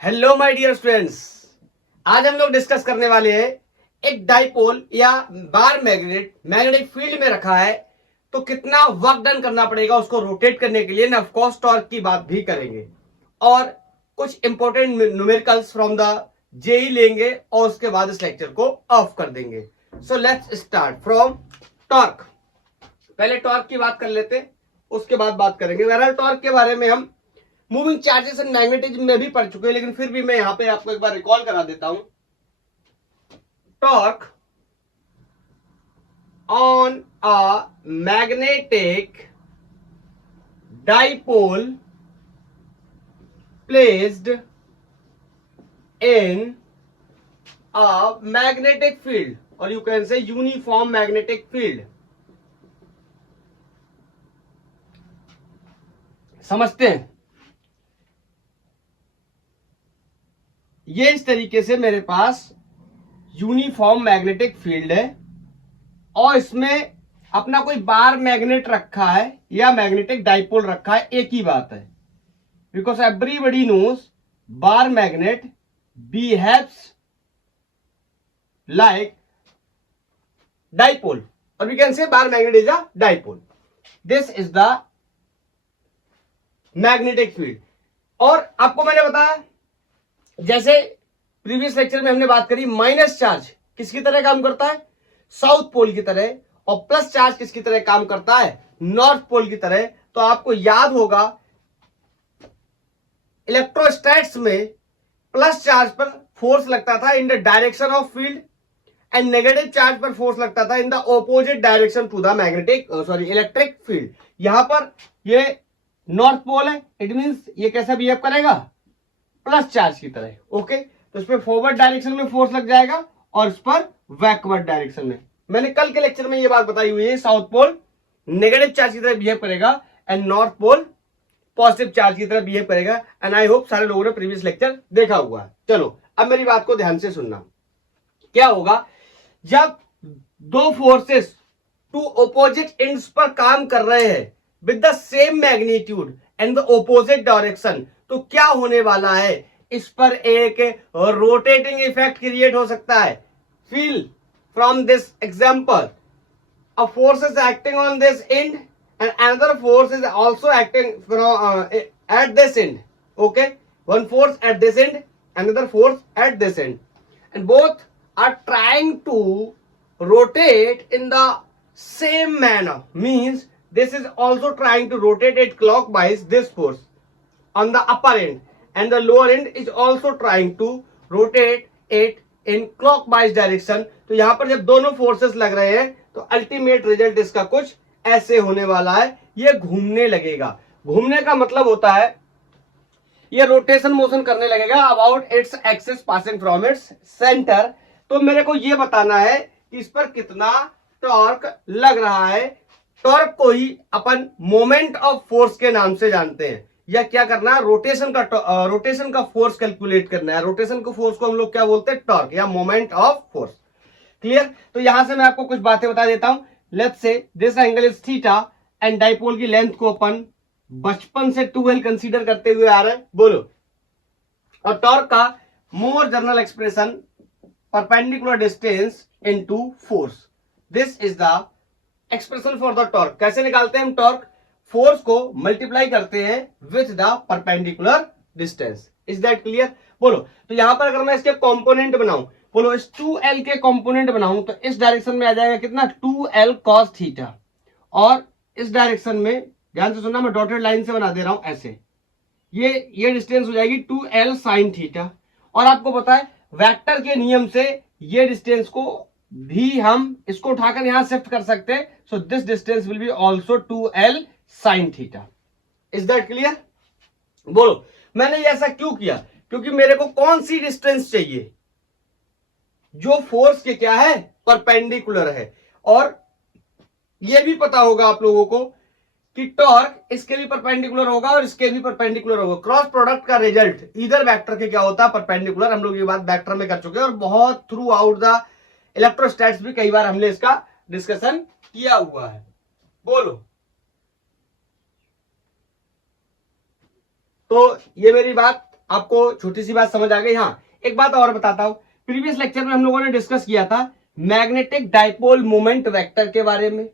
Hello my dear students. आज हम लोग डिस्कस करने वाले हैं एक डाइपोल या बार मैग्नेट मैग्नेटिक फील्ड में रखा है तो कितना वर्क डन करना पड़ेगा उसको रोटेट करने के लिए। ऑफ कोर्स टॉर्क की बात भी करेंगे और कुछ important numericals from the JEE लेंगे और उसके बाद इस लेक्चर को ऑफ कर देंगे। So let's start from torque. पहले टॉर्क की बात कर लेते, उसके बाद बात करेंगे। बहरहाल टॉर्क के बारे में हम मूविंग चार्जेस एंड मैग्नेटिज्म में भी पढ़ चुके हैं, लेकिन फिर भी मैं यहां पे आपको एक बार रिकॉल करा देता हूं। Torque on a magnetic dipole placed in a magnetic field और you can say uniform magnetic field. समझते हैं? ये इस तरीके से मेरे पास यूनिफॉर्म मैग्नेटिक फील्ड है और इसमें अपना कोई बार मैग्नेट रखा है या मैग्नेटिक डाइपोल रखा है, एक ही बात है। Because everybody knows bar magnet behaves like dipole और we can say bar magnet is a dipole. This is the magnetic field. और आपको मैंने बताया, जैसे प्रीवियस लेक्चर में हमने बात करी, माइनस चार्ज किसकी तरह काम करता है? साउथ पोल की तरह। और प्लस चार्ज किसकी तरह काम करता है? नॉर्थ पोल की तरह। तो आपको याद होगा इलेक्ट्रोस्टैट्स में प्लस चार्ज पर फोर्स लगता था in the direction of field and negative charge पर फोर्स लगता था in the opposite direction to the magnetic electric field. यहां पर ये नॉर्थ पोल है, इट मींस ये कैसा बिहेव करेगा? प्लस चार्ज की तरह। ओके, तो इस पर फॉरवर्ड डायरेक्शन में फोर्स लग जाएगा और इस पर बैकवर्ड डायरेक्शन में। मैंने कल के लेक्चर में ये बात बताई हुई है, साउथ पोल नेगेटिव चार्ज की तरह बिहेव करेगा and north pole positive charge की तरह बिहेव करेगा। एंड आई होप सारे लोगों ने प्रीवियस लेक्चर देखा हुआ है। चलो अब मेरी बात को ध्यान से सुनना। क्या होगा जब दो फोर्सेस टू ऑपोजिट एंड्स पर काम कर रहे हैं with the same magnitude and the opposite direction, तो क्या होने वाला है? इस पर एक रोटेटिंग इफेक्ट क्रिएट हो सकता है। Feel from this example, a force is acting on this end and another force is also acting from at this end. Okay, one force at this end, another force at this end, and both are trying to rotate in the same manner. Means this is also trying to rotate it clockwise, this force on the upper end, and the lower end is also trying to rotate it in clockwise direction. तो यहां पर जब दोनों forces लग रहे हैं तो ultimate result इसका कुछ ऐसे होने वाला है, ये घूमने लगेगा। घूमने का मतलब होता है ये रोटेशन मोशन करने लगेगा about its axis passing from its centre. तो मेरे को ये बताना है कि इस पर कितना टॉर्क लग रहा है। टॉर्क को ही अपन मोमेंट ऑफ फोर्स के नाम से जानते हैं। या क्या करना है? रोटेशन का फोर्स कैलकुलेट करना है। रोटेशन का फोर्स को हम लोग क्या बोलते हैं? टॉर्क या मोमेंट ऑफ फोर्स। क्लियर? तो यहां से मैं आपको कुछ बातें बता देता हूं। Let's say this angle is theta and dipole की लेंथ को अपन बचपन से 2L कंसीडर करते हुए आ रहे हैं। बोलो। और टॉर्क का more general expression perpendicular distance into force. This is the expression for the torque. कैसे निकालते हैं हम टॉर्क? फोर्स को मल्टीप्लाई करते हैं with the perpendicular distance. Is that clear? बोलो। तो यहां पर अगर मैं इसके कंपोनेंट बनाऊं, बोलो इस 2L के कंपोनेंट बनाऊं तो इस डायरेक्शन में आ जाएगा कितना? 2L cos theta. और इस डायरेक्शन में ध्यान से सुनना, मैं डॉटेड लाइन से बना दे रहा हूं ऐसे, ये डिस्टेंस हो जाएगी 2L sin थीटा। और आपको पता है वेक्टर के नियम से ये डिस्टेंस को भी हम इसको उठाकर यहां शिफ्ट कर सकते हैं। So this distance will be also 2L sin थीटा। Is that clear? बोलो। मैंने ये ऐसा क्यों किया? क्योंकि मेरे को कौन सी डिस्टेंस चाहिए जो फोर्स के क्या है? परपेंडिकुलर है। और ये भी पता होगा आप लोगों को कि टॉर्क इसके भी परपेंडिकुलर होगा और इसके भी परपेंडिकुलर होगा। क्रॉस प्रोडक्ट का रिजल्ट इधर वेक्टर के क्या होता है? परपेंडिकुलर। हम लोग ये बात वेक्टर में कर चुके हैं और बहुत थ्रू आउट द इलेक्ट्रोस्टैट्स भी कई बार हमने इसका डिस्कशन किया हुआ है। बोलो। तो ये मेरी बात आपको छोटी सी बात समझ आ गई। हाँ, एक बात और बताता हूं, प्रीवियस लेक्चर में हम लोगों ने डिस्कस किया था मैग्नेटिक डाइपोल मोमेंट वेक्टर के बारे में,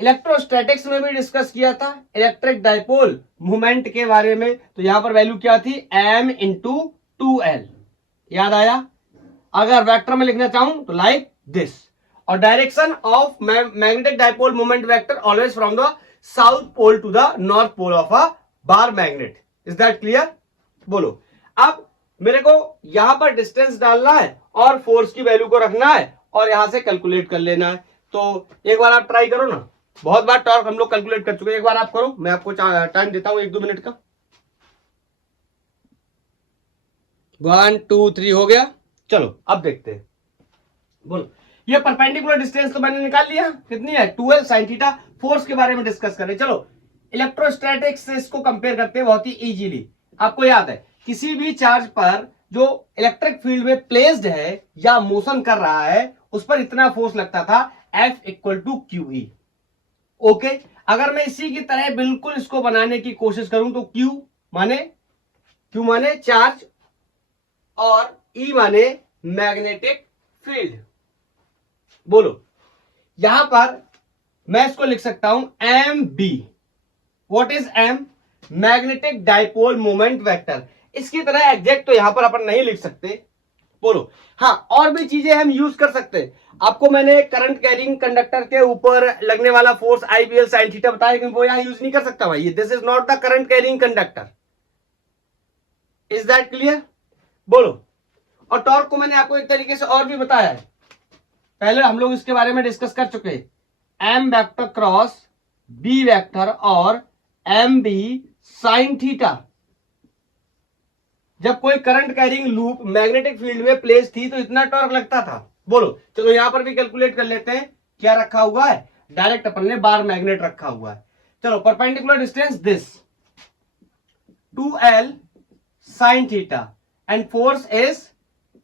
इलेक्ट्रोस्टैटिक्स में भी डिस्कस किया था इलेक्ट्रिक डाइपोल मोमेंट के बारे में। तो यहां पर वैल्यू क्या थी, m इंटू 2l, याद आया। अगर वेक्टर में लिखना चाहूं तो लाइक दिस, और direction of magnetic dipole moment vector always from the south pole to the north pole of a bar magnet. Is that clear? बोलो। अब मेरे को यहां पर डिस्टेंस डालना है और फोर्स की वैल्यू को रखना है और यहां से कैलकुलेट कर लेना है। तो एक बार आप ट्राई करो ना, बहुत बार टॉर्क हम लोग कैलकुलेट कर चुके हैं, एक बार आप करो, मैं आपको टाइम देता हूं 1-2 मिनट का। 1 2 3 हो गया। चलो अब देखते हैं। बोलो, ये परपेंडिकुलर डिस्टेंस तो मैंने निकाल लिया, कितनी है 2l sin थीटा। फोर्स के बारे में डिस्कस करें। चलो इलेक्ट्रोस्टैटिक्स से इसको कंपेयर करते हैं बहुत ही इजीली। आपको याद है किसी भी चार्ज पर जो इलेक्ट्रिक फील्ड में प्लेस्ड है या मोशन कर रहा है उस पर इतना फोर्स लगता था F equal to QE। Okay, अगर मैं इसी की तरह बिल्कुल इसको बनाने की कोशिश करूं तो Q माने चार्ज और E माने मैग्नेटिक फील्ड। बोलो, यहां पर मैं इसको लिख सकता हूं MB। What is M? Magnetic dipole moment vector. इसकी तरह एग्जैक्ट तो यहां पर अपन नहीं लिख सकते। बोलो, हाँ, और भी चीजें हम यूज कर सकते हैं। आपको मैंने करंट कैरिंग कंडक्टर के ऊपर लगने वाला फोर्स IBL sin थीटा बताया, लेकिन वो यहां यूज नहीं कर सकता भाई, this is not the current carrying conductor. Is that clear? बोलो, और टॉर्क को मैंने आपको एक तरीके से और भी बताया है, पहले हम लोग इसके बारे में डिस्कस कर चुके हैं। M vector cross B vector और MB sin थीटा। जब कोई current carrying loop magnetic field में प्लेस थी तो इतना टॉर्क लगता था। बोलो, चलो यहां पर भी कैलकुलेट कर लेते हैं। क्या रखा हुआ है, डायरेक्ट अपन ने बार मैग्नेट रखा हुआ है। चलो, perpendicular distance this 2l sin theta and force is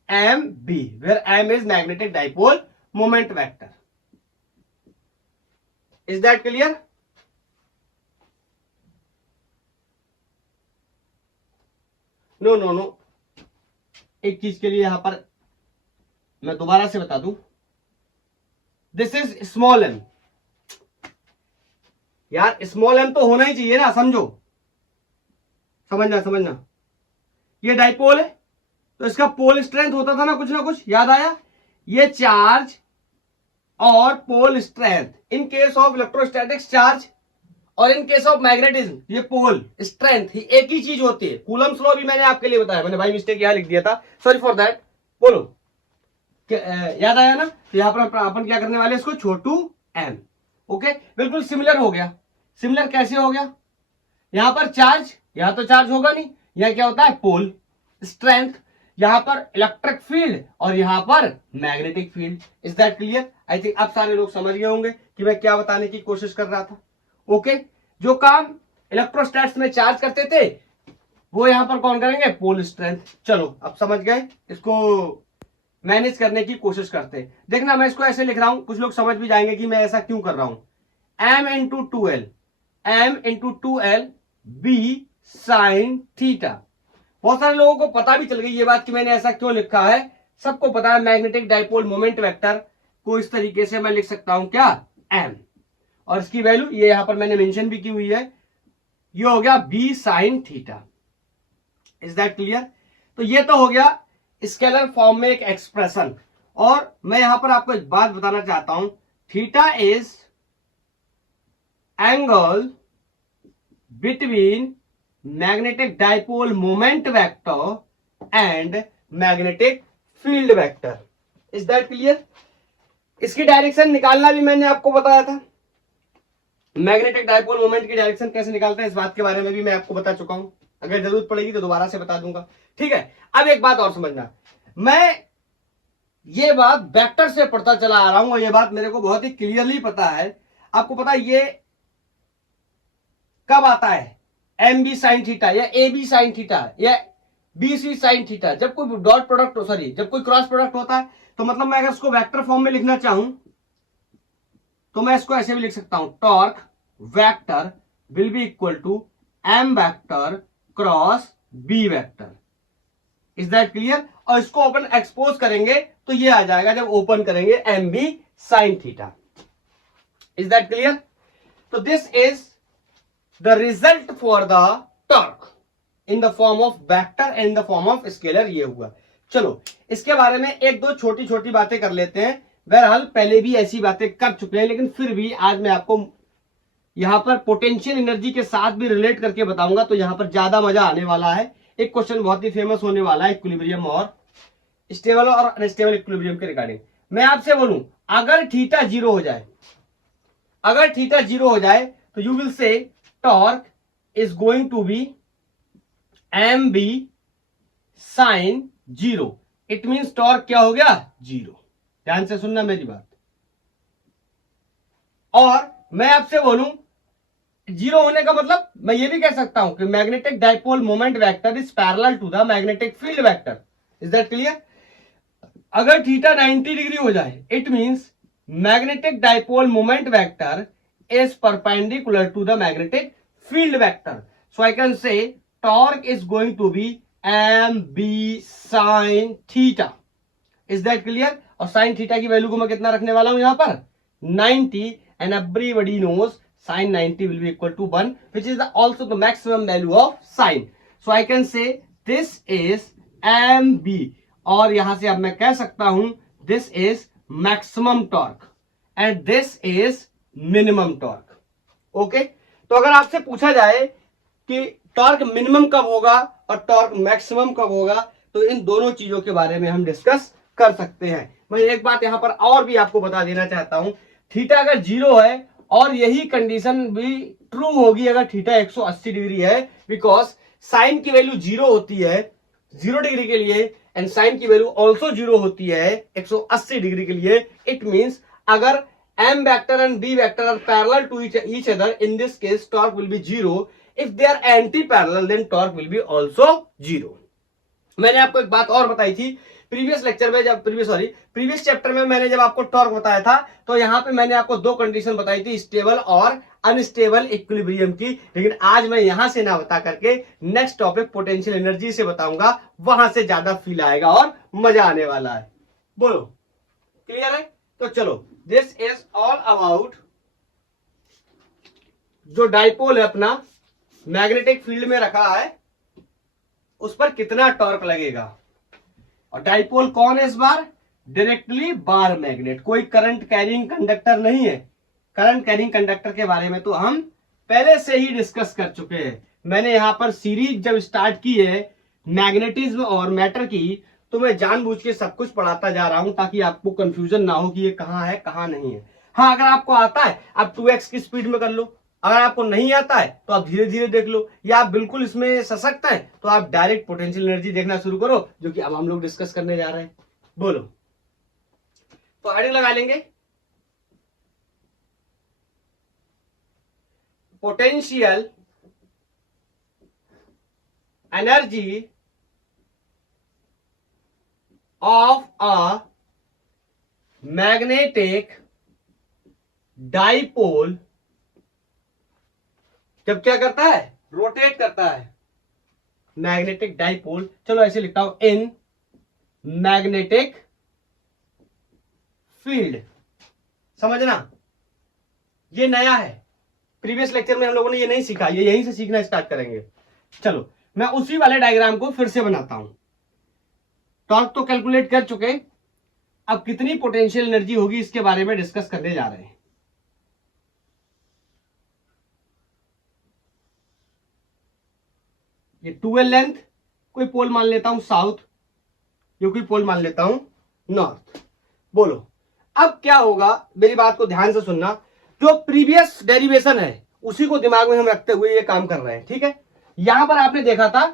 MB, where M is magnetic dipole moment vector. Is that clear? No, एक चीज के लिए यहां पर मैं दोबारा से बता दूं, दिस इज स्मॉल m। यार स्मॉल m तो होना ही चाहिए ना, समझना। ये डाइपोल है तो इसका पोल स्ट्रेंथ होता था ना कुछ, याद आया? ये चार्ज और pole strength in case of electrostatics charge और इन केस ऑफ मैग्नेटिज्म ये पोल स्ट्रेंथ ही एक ही चीज होती है। कूलम्स लॉ भी मैंने आपके लिए बताया, मैंने भाई मिस्टेक यहां लिख दिया था, सॉरी फॉर दैट। बोलो, याद आया ना? तो यहां पर अपन क्या करने वाले, इसको छोटू m। ओके, बिल्कुल सिमिलर हो गया। सिमिलर कैसे हो गया? यहां पर चार्ज, यहां तो चार्ज होगा नहीं, यहां क्या होता है पोल स्ट्रेंथ, यहां पर इलेक्ट्रिक फील्ड और यहां पर magnetic field. Is that clear? I think आप सारे लोग समझ गए होंगे कि मैं क्या बताने की कोशिश कर रहा था। ओके, जो काम इलेक्ट्रोस्टैट्स में चार्ज करते थे वो यहां पर कौन करेंगे, पोल स्ट्रेंथ। चलो अब समझ गए, इसको मैनेज करने की कोशिश करते हैं। देखना, मैं इसको ऐसे लिख रहा हूं, कुछ लोग समझ भी जाएंगे कि मैं ऐसा क्यों कर रहा हूं। m into two L B sin theta. बहुत सारे लोगों को पता भी चल गई ये बात कि मैंने ऐसा क्यों लिखा है। सबको पता है मैग्नेटिक डाइपोल मोमेंट वेक्टर को इस तरीके से मैं लिख सकता हूं, क्या, m, और इसकी वैल्यू ये यहां पर मैंने मेंशन भी की हुई है, ये हो गया B sin थीटा। Is that clear? तो ये तो हो गया स्केलर फॉर्म में एक एक्सप्रेशन। और मैं यहां पर आपको एक बात बताना चाहता हूं, theta is angle between magnetic dipole moment vector and magnetic field vector. Is that clear? इसकी डायरेक्शन निकालना भी मैंने आपको बताया था, मैग्नेटिक डाइपोल मोमेंट की डायरेक्शन कैसे निकालते हैं इस बात के बारे में भी मैं आपको बता चुका हूं। अगर जरूरत पड़ेगी तो दोबारा से बता दूंगा, ठीक है? अब एक बात और समझना, मैं ये बात वेक्टर से पढ़ता चला आ रहा हूं और ये बात मेरे को बहुत ही क्लियरली पता है। आपको पता है ये कब आता है, MB sin थीटा या AB sin थीटा या BC sin थीटा, जब कोई डॉट प्रोडक्ट, सॉरी, जब कोई क्रॉस प्रोडक्ट होता है। तो मतलब मैं अगर इसको वेक्टर फॉर्म में लिखना चाहूं तो मैं इसको ऐसे भी लिख सकता हूं, torque vector will be equal to M vector cross B vector. Is that clear? और इसको अपन एक्सपोज करेंगे तो ये आ जाएगा जब ओपन करेंगे mb sin थीटा। Is that clear? तो this is the result for the torque in the form of vector and in the form of scalar. ये हुआ। चलो इसके बारे में एक दो छोटी छोटी बातें कर लेते हैं। बहरहाल पहले भी ऐसी बातें कर चुके हैं, लेकिन फिर भी आज मैं आपको यहां पर पोटेंशियल एनर्जी के साथ भी रिलेट करके बताऊंगा, तो यहां पर ज्यादा मजा आने वाला है। एक क्वेश्चन बहुत ही फेमस होने वाला है इक्विलिब्रियम और स्टेबल और अनस्टेबल इक्विलिब्रियम के रिगार्डिंग। मैं आपसे बोलूं अगर थीटा जीरो हो जाए, अगर थीटा जीरो हो जाए तो you will say torque is going to be M B sine zero. It means torque क्या हो गया? जीरो। ध्यान से सुनना मेरी बात। और मैं आपसे बोलूं जीरो होने का मतलब मैं ये भी कह सकता हूं कि magnetic dipole moment vector is parallel to the magnetic field vector. Is that clear? अगर थीटा 90 डिग्री हो जाए it means magnetic dipole moment vector is perpendicular to the magnetic field vector. So I can say torque is going to be M B sine theta. Is that clear? और sine theta की value को मैं कितना रखने वाला हूं यहां पर? 90, and everybody knows sin 90 will be equal to 1, which is also the maximum value of sin. So I can say this is mb, और यहां से अब मैं कह सकता हूं this is maximum torque and this is minimum torque. Okay? तो अगर आपसे पूछा जाए कि टॉर्क मिनिमम कब होगा और टॉर्क मैक्सिमम कब होगा, तो इन दोनों चीजों के बारे में हम डिस्कस कर सकते हैं। मैं एक बात यहां पर और भी आपको बता देना चाहता हूं, थीटा अगर जीरो है और यही कंडीशन भी ट्रू होगी अगर थीटा 180 डिग्री है, बिकॉज साइन की वैल्यू जीरो होती है 0 डिग्री के लिए एंड साइन की वैल्यू ऑल्सो जीरो होती है 180 डिग्री के लिए। इट मींस अगर m vector and b vector are parallel to each other, in this case torque will be zero. If they are anti parallel then torque will be also zero. मैंने आपको एक बात और बताई थी प्रीवियस लेक्चर में, जब प्रीवियस चैप्टर में मैंने जब आपको टॉर्क बताया था तो यहां पे मैंने आपको दो कंडीशन बताई थी, स्टेबल और अनस्टेबल इक्विलिब्रियम की। लेकिन आज मैं यहां से ना बता करके नेक्स्ट टॉपिक पोटेंशियल एनर्जी से बताऊंगा, वहां से ज्यादा फील आएगा और मजा आने वाला है। बोलो क्लियर है? तो चलो दिस इज ऑल अबाउट जो डाइपोल है अपना मैग्नेटिक फील्ड में रखा है उस पर कितना टॉर्क लगेगा। और डाइपोल कौन है इस बार? डायरेक्टली बार मैग्नेट, कोई करंट कैरिंग कंडक्टर नहीं है। करंट कैरिंग कंडक्टर के बारे में तो हम पहले से ही डिस्कस कर चुके हैं। मैंने यहां पर सीरीज जब स्टार्ट की है मैग्नेटिज्म और मैटर की, तो मैं जानबूझ के सब कुछ पढ़ाता जा रहा हूं ताकि आपको कंफ्यूजन ना हो कि ये कहां है कहां नहीं है। हाँ, अगर आपको आता है आप 2x की स्पीड में कर लो, अगर आपको नहीं आता है तो आप धीरे धीरे देख लो, या आप बिल्कुल इसमें सशक्त हैं तो आप डायरेक्ट पोटेंशियल एनर्जी देखना शुरू करो, जो कि अब हम लोग डिस्कस करने जा रहे हैं। बोलो, तो हेडिंग लगा लेंगे potential energy of a magnetic dipole जब क्या करता है? रोटेट करता है। मैग्नेटिक डाइपोल, चलो ऐसे लिखता हूं, इन मैग्नेटिक फील्ड। समझना, ये नया है, प्रीवियस लेक्चर में हम लोगों ने ये नहीं सीखा, ये यहीं से सीखना स्टार्ट करेंगे। चलो मैं उसी वाले डायग्राम को फिर से बनाता हूं। टॉर्क तो कैलकुलेट कर चुके, अब कितनी पोटेंशियल एनर्जी होगी इसके बारे में डिस्कस करने जा रहे हैं। ये 12 लेंथ, कोई पोल मान लेता हूं साउथ, ये कोई पोल मान लेता हूं नॉर्थ। बोलो अब क्या होगा, मेरी बात को ध्यान से सुनना। जो प्रीवियस डेरिवेशन है उसी को दिमाग में हम रखते हुए ये काम कर रहे हैं, ठीक है? यहां पर आपने देखा था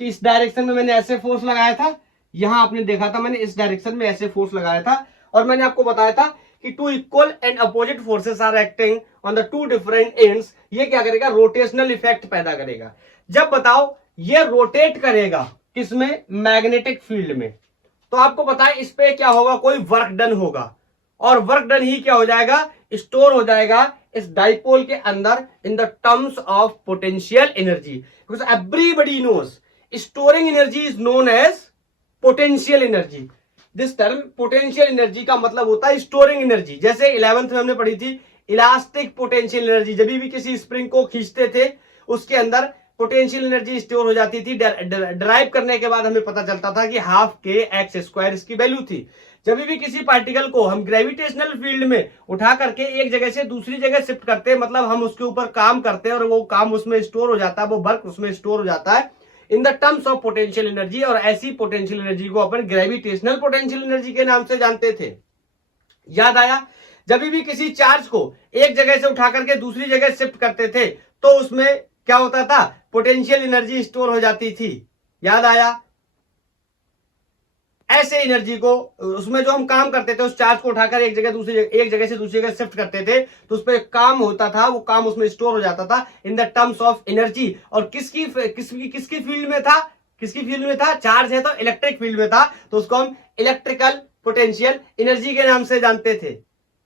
कि इस डायरेक्शन में मैंने ऐसे फोर्स लगाया था, यहां आपने देखा था मैंने इस डायरेक्शन में ऐसे फोर्स लगाया था, और मैंने आपको बताया था कि two equal and opposite forces are acting on the two different ends. ये क्या करेगा? रोटेशनल इफेक्ट पैदा करेगा। जब बताओ ये रोटेट करेगा किसमें? मैग्नेटिक फील्ड में, तो आपको पता है इस पे क्या होगा? कोई वर्क डन होगा, और वर्क डन ही क्या हो जाएगा? स्टोर हो जाएगा इस डाइपोल के अंदर in the terms of potential energy. Because everybody knows storing energy is known as potential energy. This term potential energy का मतलब होता है स्टोरिंग एनर्जी। जैसे 11th में हमने पढ़ी थी इलास्टिक पोटेंशियल एनर्जी, जब भी किसी स्प्रिंग को खींचते थे उसके अंदर पोटेंशियल एनर्जी स्टोर हो जाती थी। ड्राइव करने के बाद हमें पता चलता था कि हाफ के एक्स स्क्वायर इसकी वैल्यू थी। जब भी किसी पार्टिकल को हम ग्रेविटेशनल फील्ड में उठा करके एक जगह से दूसरी जगह शिफ्ट करते हैं, मतलब हम उसके ऊपर काम करते हैं और वो काम उसमें स्टोर हो जाता है, वो वर्क उसमें स्टोर हो जाता है इन the terms of potential energy. और ऐसी पोटेंशियल एनर्जी को अपन ग्रेविटेशनल पोटेंशियल एनर्जी के नाम से जानते थे। याद आया? जब भी किसी चार्ज को एक जगह से उठा करके दूसरी जगह शिफ्ट करते थे तो उसमें क्या होता था? पोटेंशियल एनर्जी स्टोर हो जाती थी। याद आया? ऐसे एनर्जी को, उसमें जो हम काम करते थे, उस चार्ज को उठाकर एक जगह से दूसरी जगह शिफ्ट करते थे तो उस पर काम होता था, वो काम उसमें स्टोर हो जाता था in the terms of energy. और किसकी फील्ड में था? किसकी फील्ड में था? चार्ज है तो इलेक्ट्रिक फील्ड में था, तो उसको हम इलेक्ट्रिकल पोटेंशियल एनर्जी के नाम से जानते थे।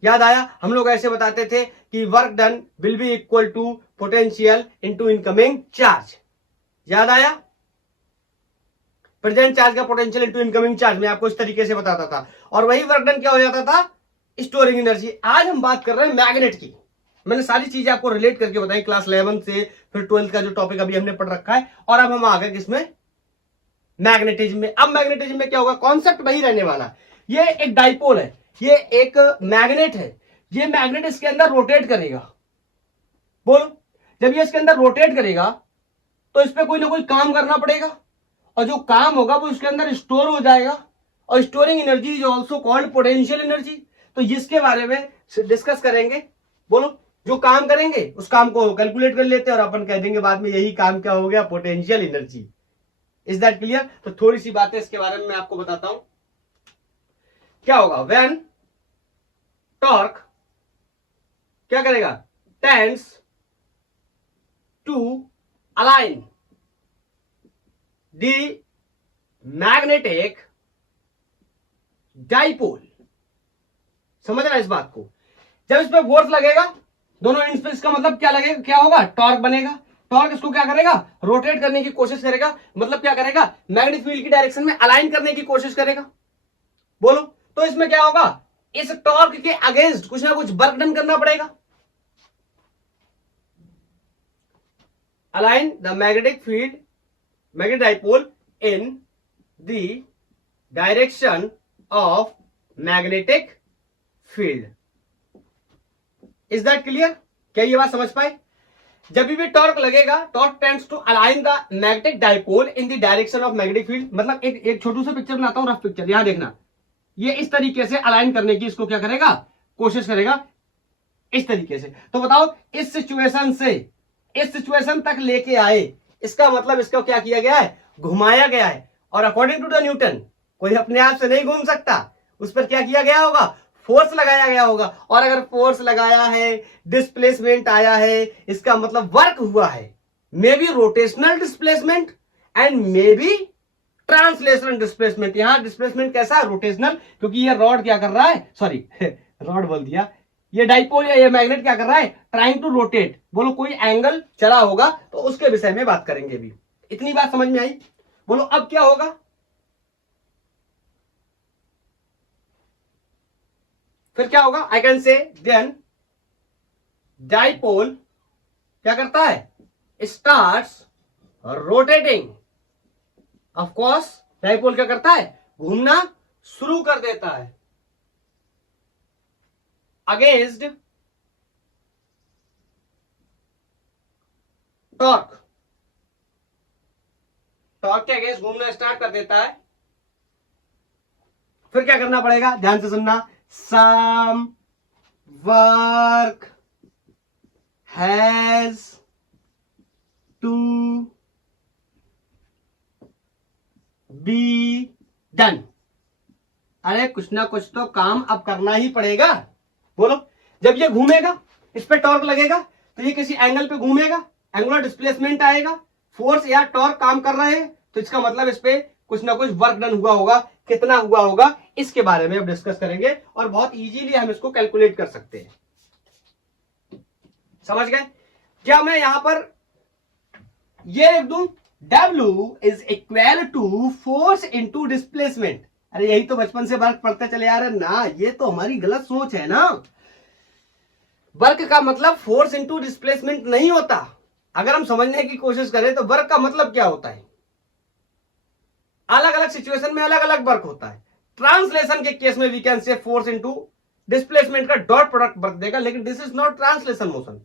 याद आया? हम लोग ऐसे बताते थे कि work done will be equal to potential into incoming charge. याद आया? प्रेजेंट चार्ज का पोटेंशियल इनटू इनकमिंग चार्ज में आपको इस तरीके से बताता था, और वही वर्क डन क्या हो जाता था? Storing energy. आज हम बात कर रहे हैं मैग्नेट की। मैंने सारी चीजें आपको रिलेट करके बताई क्लास 11 से, फिर 12th का जो टॉपिक अभी हमने पढ़ रखा है, और अब हम आ गए किसमें? मैग्नेटिज्म में। अब मैग्नेटिज्म में क्या होगा? कॉन्सेप्ट वही रहने वाला। ये एक डाइपोल है, ये एक मैग्नेट है, ये मैग्नेट इसके अंदर रोटेट करेगा। बोलो, जब ये इसके अंदर रोटेट करेगा तो इस पर कोई ना कोई काम करना पड़ेगा, और जो काम होगा वो इसके अंदर स्टोर हो जाएगा, और storing energy is also called potential energy. तो इसके बारे में डिस्कस करेंगे। बोलो, जो काम करेंगे उस काम को कैलकुलेट कर लेते हैं और अपन कह देंगे बाद में यही काम क्या हो गया? Potential energy. Is that clear? तो थोड़ी सी बातें इसके बारे में मैं आपको बताता हूं। क्या होगा? व्हेन टॉर्क क्या करेगा? Tends to align the magnetic dipole. समझ रहा है इस बात को? जब इस पर फोर्स लगेगा दोनों एंड्स पे, इसका मतलब क्या लगेगा? क्या होगा? टॉर्क बनेगा। टॉर्क इसको क्या करेगा? रोटेट करने की कोशिश करेगा, मतलब क्या करेगा? मैग्नेटिक फील्ड की डायरेक्शन में अलाइन करने की कोशिश करेगा। बोलो, तो इसमें क्या होगा? इस टॉर्क के अगेंस्ट कुछ ना कुछ वर्क डन करना पड़ेगा। Align the magnetic field, magnetic dipole in the direction of magnetic field. Is that clear? क्या ये बात समझ पाए? जब भी टॉर्क लगेगा, torque tends to align the magnetic dipole in the direction of magnetic field. मतलब एक छोटू सा पिक्चर बनाता हूं, रफ पिक्चर। यहां देखना, ये इस तरीके से अलाइन करने की इसको क्या करेगा? कोशिश करेगा, इस तरीके से। तो बताओ, इस सिचुएशन तक लेके आए, इसका मतलब इसको क्या किया गया है? घुमाया गया है। और अकॉर्डिंग टू द न्यूटन, कोई अपने आप से नहीं घूम सकता, उस पर क्या किया गया होगा? फोर्स लगाया गया होगा। और अगर फोर्स लगाया है, डिस्प्लेसमेंट आया है, इसका मतलब वर्क हुआ है। May be rotational displacement and may be translational displacement. यहां डिस्प्लेसमेंट कैसा है? रोटेशनल, क्योंकि ये रॉड क्या कर रहा है? सॉरी रॉड बोल दिया, ये डाइपोल या ये मैग्नेट क्या कर रहा है? Trying to rotate. बोलो, कोई एंगल चला होगा, तो उसके विषय में बात करेंगे भी। इतनी बात समझ में आई? बोलो, अब क्या होगा? फिर क्या होगा? I can say then dipole क्या करता है? Starts rotating. Of course dipole क्या करता है? घूमना शुरू कर देता है अगेंस्ट टॉर्क। टॉर्क के अगेंस्ट घूमना स्टार्ट कर देता है। फिर क्या करना पड़ेगा? ध्यान से सुनना। Some work has to be done. अरे कुछ ना कुछ तो काम अब करना ही पड़ेगा। बोलो, जब ये घूमेगा, इस पे टॉर्क लगेगा, तो ये किसी एंगल पे घूमेगा, एंगुलर डिस्प्लेसमेंट आएगा, फोर्स या टॉर्क काम कर रहे हैं, तो इसका मतलब इस पे कुछ ना कुछ वर्क डन हुआ होगा। कितना हुआ होगा इसके बारे में अब डिस्कस करेंगे, और बहुत इजीली हम इसको कैलकुलेट कर सकते हैं। समझ गए? क्या मैं यहां पर ये लिख दूं W is equal to force into displacement. अरे यही तो बचपन से वर्क पढ़ते चले आ रहे ना, ये तो हमारी गलत सोच है ना। वर्क का मतलब फोर्स इंटू डिस्प्लेसमेंट नहीं होता। अगर हम समझने की कोशिश करें तो वर्क का मतलब क्या होता है, अलग अलग सिचुएशन में अलग अलग वर्क होता है। ट्रांसलेशन के केस में we can say force into displacement का डॉट प्रोडक्ट वर्क देगा, लेकिन this is not translation motion.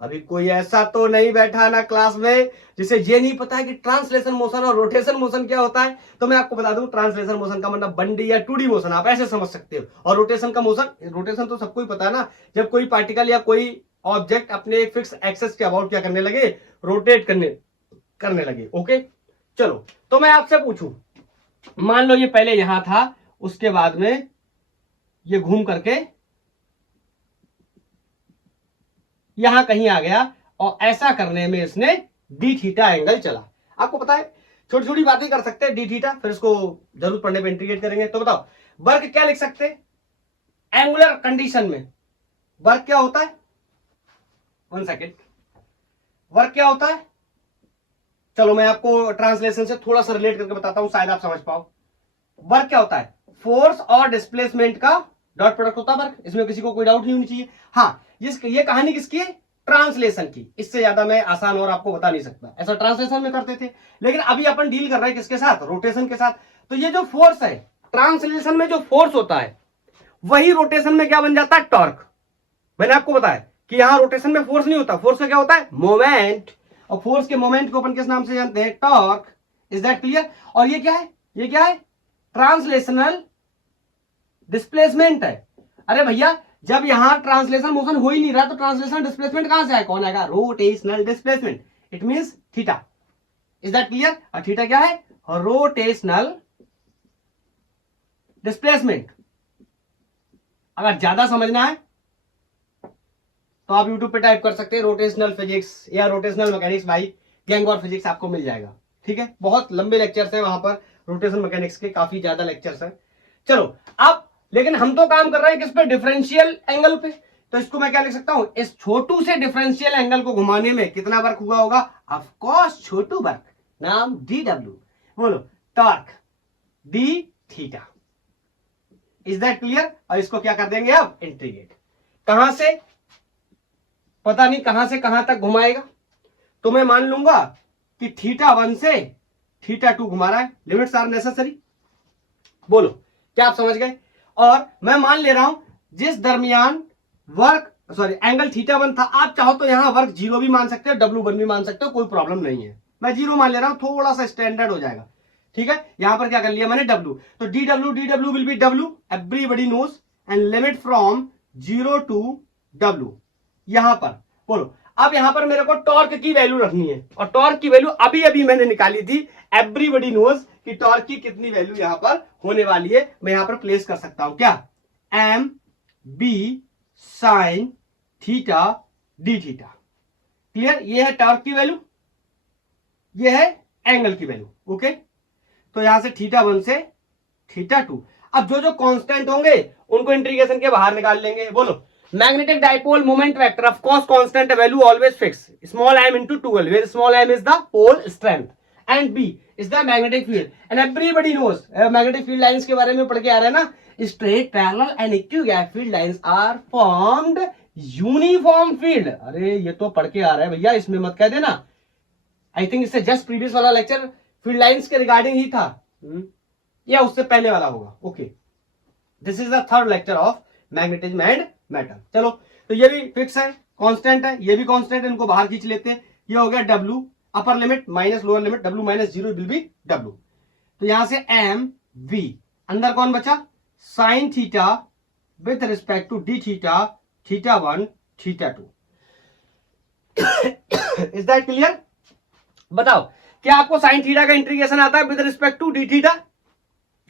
अभी कोई ऐसा तो नहीं बैठा ना क्लास में जिसे ये नहीं पता है कि ट्रांसलेशन मोशन और रोटेशन मोशन क्या होता है। तो मैं आपको बता दूं, ट्रांसलेशन मोशन का मतलब 1D या 2D मोशन, आप ऐसे समझ सकते हो। और रोटेशन का मोशन, रोटेशन तो सबको ही पता है ना, जब कोई पार्टिकल या कोई ऑब्जेक्ट अपने एक फिक्स एक्सेस के अबाउट क्या करने लगे, रोटेट करने लगे। ओके चलो, तो मैं आपसे पूछूं, मान लो ये पहले यहां था, उसके बाद में ये घूम करके यहां कहीं आ गया, और ऐसा करने में इसने डी थीटा एंगल चला। आपको पता है छोटी छोटी बातें कर सकते हैं डी थीटा, फिर इसको जरूरत पड़ने पे इंटीग्रेट करेंगे। तो बताओ वर्क क्या लिख सकते हैं एंगुलर कंडीशन में, वर्क क्या होता है, 1 सेकेंड, वर्क क्या होता है। चलो मैं आपको ट्रांसलेशन से थोड़ा सा रिलेट करके बताता हूं, शायद आप समझ पाओ। वर्क क्या होता है, फोर्स और डिस्प्लेसमेंट का डॉट प्रोडक्ट होता है वर्क, इसमें किसी को कोई डाउट नहीं होनी चाहिए। हाँ, ये कहानी किसकी है, ट्रांसलेशन की। इससे ज्यादा मैं आसान और आपको बता नहीं सकता, ऐसा ट्रांसलेशन में करते थे। लेकिन अभी अपन डील कर रहे हैं किसके साथ, रोटेशन के साथ। तो ये जो फोर्स है, ट्रांसलेशन में जो फोर्स होता है, वही रोटेशन में क्या बन जाता है, टॉर्क। मैंने आपको बताया कि यहां रोटेशन में फोर्स नहीं होता, फोर्स का क्या होता है, मोमेंट। और फोर्स के मोमेंट को अपन किस नाम से जानते हैं, टॉर्क। Is that clear. और ये क्या है, ये क्या है, ट्रांसलेशनल डिस्प्लेसमेंट है। अरे भैया जब यहां ट्रांसलेशन मोशन हो ही नहीं रहा, तो ट्रांसलेशन डिस्प्लेसमेंट कहां से आया, कौन आएगा, rotational displacement. It means theta. Is that clear. और थीटा क्या है, रोटेशनल डिस्प्लेसमेंट। अगर ज्यादा समझना है तो आप YouTube पे टाइप कर सकते हैं रोटेशनल फिजिक्स या रोटेशनल मैकेनिक्स बाई गैंग और फिजिक्स, आपको मिल जाएगा। ठीक है, बहुत लंबे लेक्चर्स हैं वहां पर रोटेशन मैकेनिक्स के, काफी ज्यादा लेक्चर्स हैं। चलो अब, लेकिन हम तो काम कर रहे हैं किस पे, डिफरेंशियल एंगल पे। तो इसको मैं क्या लिख सकता हूं, इस छोटू से डिफरेंशियल एंगल को घुमाने में कितना वर्क हुआ होगा, ऑफ कोर्स छोटू वर्क, नाम DW। बोलो torque D theta. Is that clear. और इसको क्या कर देंगे अब, इंटीग्रेट। कहां से, पता नहीं कहां से कहां तक घुमाएगा। तो मैं मान लूंगा कि θ1 से θ2 घुमा रहा है, लिमिट्स आर नेसेसरी। बोलो क्या आप समझ गए। और मैं मान ले रहा हूं जिस दरमियान वर्क, सॉरी एंगल θ1 था, आप चाहो तो यहां वर्क 0 भी मान सकते हो, W1 भी मान सकते हो, कोई प्रॉब्लम नहीं है। मैं 0 मान ले रहा हूं, थोड़ा सा स्टैंडर्ड हो जाएगा। ठीक है, यहां पर क्या कर लिया मैंने, W। तो DW will be W, everybody knows, and limit from 0 to W। यहां पर बोलो, अब यहां पर मेरे को टॉर्क की वैल्यू रखनी है, और टॉर्क की वैल्यू अभी अभी मैंने निकाली थी। एवरीबॉडी नोज कि टॉर्क की कितनी वैल्यू यहां पर होने वाली है। मैं यहां पर प्लेस कर सकता हूं क्या, MB sine theta D theta. Clear, ये है टॉर्क की वैल्यू, ये है एंगल की वैल्यू। ओके, तो यहां से θ1 से θ2। अब जो जो कांस्टेंट होंगे उनको इंटीग्रेशन के बाहर निकाल लेंगे। बोलो magnetic dipole moment vector, of course constant value always fix, small m into 2l, where small m is the pole strength and B is the magnetic field, and everybody knows magnetic field lines के बारे में पढ़ के आ रहे हैं ना, straight parallel and equigap field lines are formed uniform field। अरे ये तो पढ़ के आ रहा है भैया, इसमें मत कह देना। आई थिंक इससे जस्ट प्रीवियस वाला लेक्चर फील्ड लाइंस के रिगार्डिंग ही था, या उससे पहले वाला होगा। Okay, this is the third lecture of magnetism and matter. चलो, तो ये भी फिक्स है, कांस्टेंट है, ये भी कांस्टेंट है, इनको बाहर खींच लेते हैं। ये हो गया W upper limit minus lower limit, W minus 0 will be W। तो यहां से MV, अंदर कौन बचा, sine theta with respect to d theta, θ1 θ2। Is that clear. बताओ क्या आपको साइन थीटा का इंटीग्रेशन आता है with respect to d theta.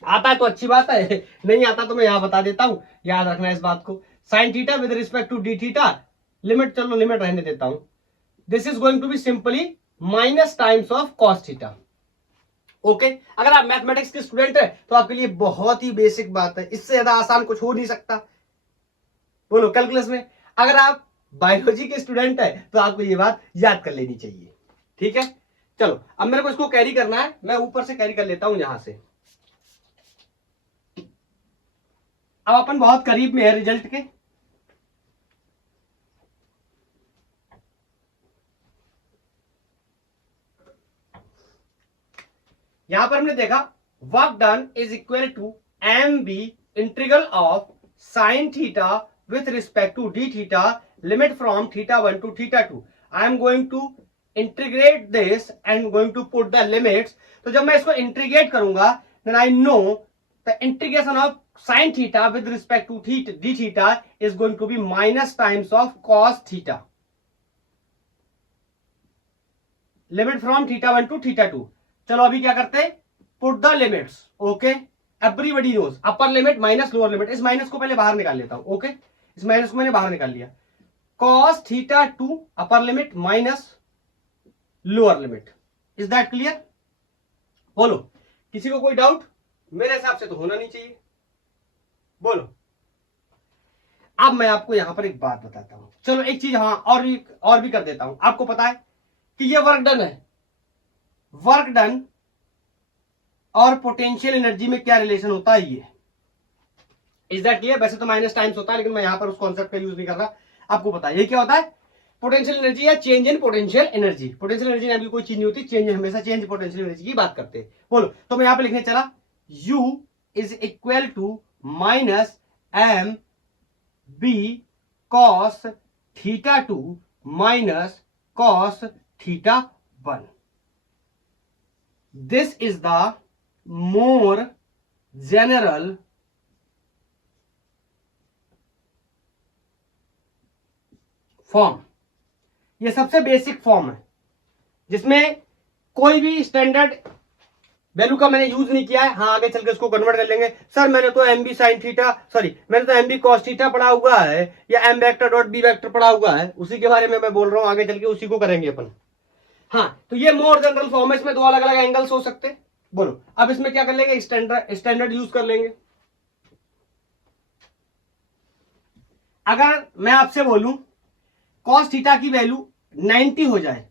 आता है तो अच्छी बात है, नहीं आता तो मैं यहां बता देता हूं, याद रखना इस बात को। Sine theta with respect to d theta, limit, चलो लिमिट रहने देता हूं, this is going to be simply minus times of cos theta. Okay, अगर आप मैथमेटिक्स के स्टूडेंट है तो आपके लिए बहुत ही बेसिक बात है, इससे ज्यादा आसान कुछ हो नहीं सकता। बोलो कैलकुलस में। अगर आप बायोलॉजी के स्टूडेंट है तो आपको ये बात याद कर लेनी चाहिए। ठीक है, चलो अब मेरे को इसको कैरी करना है, मैं ऊपर से कैरी कर लेता हूं यहां से। अब अपन बहुत करीब में है रिजल्ट के। यहां पर हमने देखा work done is equal to M B integral of sine theta with respect to d theta limit from θ1 to θ2। I am going to integrate this and going to put the limits. तो जब मैं इसको integrate करूंगा then I know the integration of sin theta with respect to d theta is going to be minus times of cos theta limit from θ1 to θ2। चलो अभी क्या करते हैं, put the limits. Okay, everybody knows upper limit minus lower limit. इस minus को पहले बाहर निकाल लेता हूं। ओके, इस माइनस को मैंने बाहर निकाल लिया। cos θ2 upper limit minus lower limit. Is that clear? बोलो, किसी को कोई डाउट? मेरे हिसाब से तो होना नहीं चाहिए। बोलो। अब मैं आपको यहां पर एक बात बताता हूं। चलो एक चीज हाँ और भी कर देता हूं। आपको पता है कि ये वर्क डन है। वर्क डन और पोटेंशियल एनर्जी में क्या रिलेशन होता है ये, इज दैट क्लियर? वैसे तो माइनस टाइम्स होता है, लेकिन मैं यहां पर उस कॉन्सेप्ट का यूज नहीं कर रहा। आपको पता है ये क्या होता है? पोटेंशियल एनर्जी या change in potential energy. Potential energy नाम की कोई चीज नहीं होती, चेंज हमेशा चेंज पोटेंशियल एनर्जी की बात करते हैं। बोलो, तो मैं यहां पर लिखने चला U is equal to minus M B cos θ2 minus cos θ1। This is the more general form. ये सबसे बेसिक फॉर्म है जिसमें कोई भी स्टैंडर्ड वैल्यू का मैंने यूज नहीं किया है। हाँ, आगे चल के इसको कन्वर्ट कर लेंगे। सर मैंने तो एम बी साइन थीटा मैंने तो एम बी कॉस थीटा पढ़ा हुआ है या M vector dot B vector पढ़ा हुआ है, उसी के बारे में मैं बोल रहा हूं। आगे चल के उसी को करेंगे अपन। हाँ, तो ये मोर जनरल फॉर्म है। इसमें दो अलग अलग एंगल्स हो सकते हैं। बोलो, अब इसमें क्या कर लेंगे? स्टैंडर्ड यूज कर लेंगे। अगर मैं आपसे बोलूं कॉस थीटा की वैल्यू 90 हो जाए,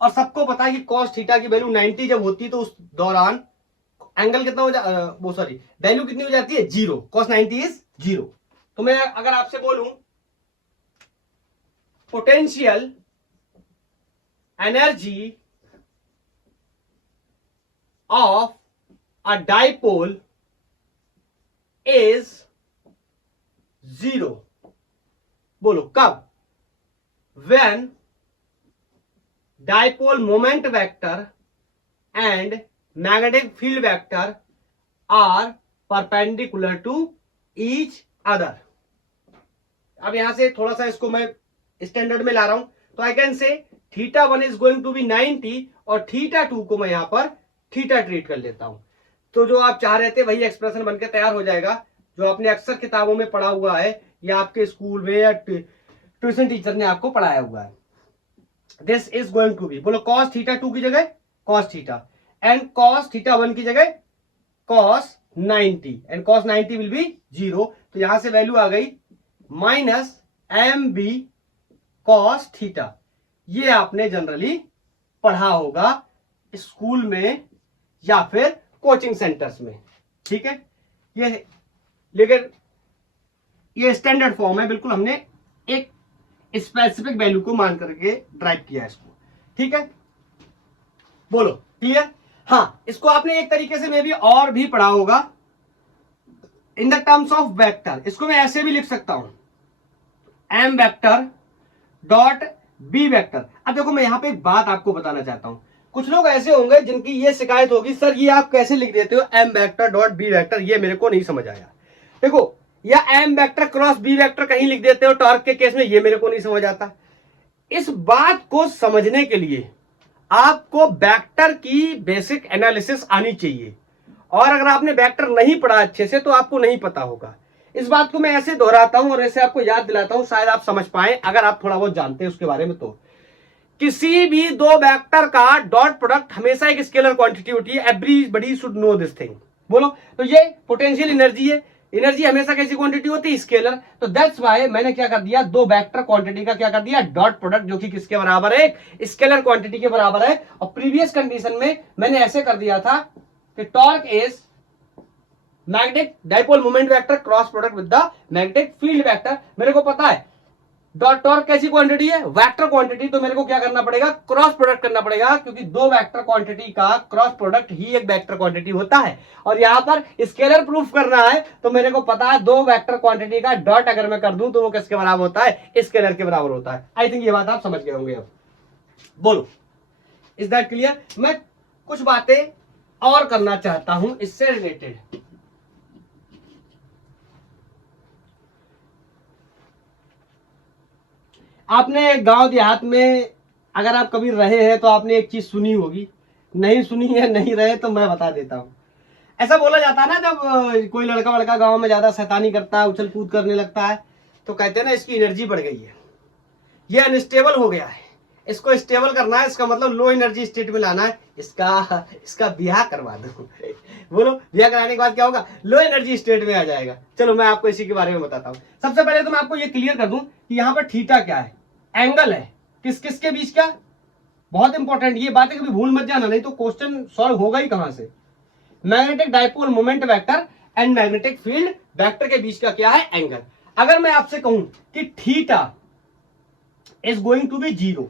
और सबको पता है कि कॉस थीटा की वैल्यू 90 जब होती है तो उस दौरान एंगल कितना हो वैल्यू कितनी हो जाती है? 0। Cos 90 is 0। तो मैं अगर आपसे बोलूं potential energy of a dipole is 0। बोलो कब? when dipole moment vector and magnetic field vector are perpendicular to each other। अब यहां से थोड़ा सा इसको मैं स्टैंडर्ड में ला रहा हूं, तो आई कैन से θ1 इज गोइंग टू बी 90 और θ2 को मैं यहां पर थीटा ट्रीट कर लेता हूं। तो जो आप चाह रहे थे वही एक्सप्रेशन बनकर तैयार हो जाएगा, जो आपने अक्सर किताबों में पढ़ा हुआ है या आपके स्कूल में या ट्यूशन टीचर ने आपको पढ़ाया हुआ है। This is going to be, बोलो, cos θ2 की जगह cos थीटा एंड cos θ1 की जगह cos 90 and cos 90 will be 0। तो यहां से वैल्यू आ गई minus M B cos theta. ये आपने जनरली पढ़ा होगा स्कूल में या फिर कोचिंग सेंटर्स में, ठीक है? ये लेकिन ये स्टैंडर्ड फॉर्म है, बिल्कुल हमने एक स्पेसिफिक वैल्यू को मान करके ड्राइव किया है इसको, ठीक है? बोलो, क्लियर? हाँ, इसको आपने एक तरीके से मे भी और भी पढ़ा होगा in the terms of vector. इसको मैं ऐसे भी लिख सकता हूं, M vector dot B vector. अब देखो, मैं यहां पे एक बात आपको बताना चाहता हूं। कुछ लोग ऐसे होंगे जिनकी ये शिकायत होगी, सर ये आप कैसे लिख देते हो M vector dot B vector, ये मेरे को नहीं समझ आया। देखो, या M vector cross B vector कहीं लिख देते हो टॉर्क के केस में, ये मेरे को नहीं समझ आता। इस बात को समझने के लिए आपको वेक्टर की बेसिक एनालिसिस आनी चाहिए, और अगर आपने वेक्टर नहीं पढ़ा अच्छे से तो आपको नहीं पता होगा। इस बात को मैं ऐसे दोहराता हूं और ऐसे आपको याद दिलाता हूं, शायद आप समझ पाए अगर आप थोड़ा बहुत जानते हैं उसके बारे में। तो किसी भी दो वेक्टर का डॉट प्रोडक्ट हमेशा एक स्केलर क्वांटिटी होती है। Everybody should know this thing. बोलो, तो ये पोटेंशियल एनर्जी है, एनर्जी हमेशा कैसी क्वांटिटी होती है, स्केलर। तो दैट्स वाई मैंने क्या कर दिया, दो वेक्टर क्वांटिटी का क्या कर दिया, डॉट प्रोडक्ट, जो कि किसके बराबर है, स्केलर क्वांटिटी के बराबर है। और प्रीवियस कंडीशन में मैंने ऐसे कर दिया था कि torque is magnetic dipole moment vector cross product with the magnetic field vector. मेरे को पता है डॉट टॉर्क कैसी क्वांटिटी है, वेक्टर क्वांटिटी, तो मेरे को क्या करना पड़ेगा, क्रॉस प्रोडक्ट करना पड़ेगा, क्योंकि दो वेक्टर क्वांटिटी का क्रॉस प्रोडक्ट ही एक वेक्टर क्वांटिटी होता है। और यहां पर स्केलर प्रूफ करना है तो मेरे को पता है दो वेक्टर क्वांटिटी का डॉट अगर मैं कर दूं तो वो किसके बराबर होता है, स्केलर के बराबर होता है। आई थिंक ये बात आप समझ गए होंगे। अब बोलो, इज दैट क्लियर? मैं कुछ बातें और करना चाहता हूं इससे रिलेटेड। आपने गांव देहात में अगर आप कभी रहे हैं तो आपने एक चीज सुनी होगी, नहीं सुनी है नहीं रहे तो मैं बता देता हूं। ऐसा बोला जाता है ना, जब कोई लड़का वड़का गांव में ज्यादा शैतानी करता है, उछल कूद करने लगता है, तो कहते हैं ना इसकी एनर्जी बढ़ गई है, ये अनस्टेबल हो गया है, इसको स्टेबल करना है, इसका मतलब लो एनर्जी स्टेट में लाना है, इसका ब्याह करवा दो। बोलो, ब्याह कराने के बाद क्या होगा, लो एनर्जी स्टेट में आ जाएगा। चलो मैं आपको इसी के बारे में बताता हूं। सबसे पहले तो मैं आपको ये क्लियर कर दूं कि यहां पर थीटा क्या है, एंगल है, किस किस के बीच का। बहुत इंपॉर्टेंट ये बात है, कभी भूल मत जाना, नहीं तो क्वेश्चन सॉल्व होगा ही कहां से। Magnetic dipole moment vector and magnetic field vector के बीच का क्या है, एंगल। अगर मैं आपसे कहूं कि theta is going to be 0,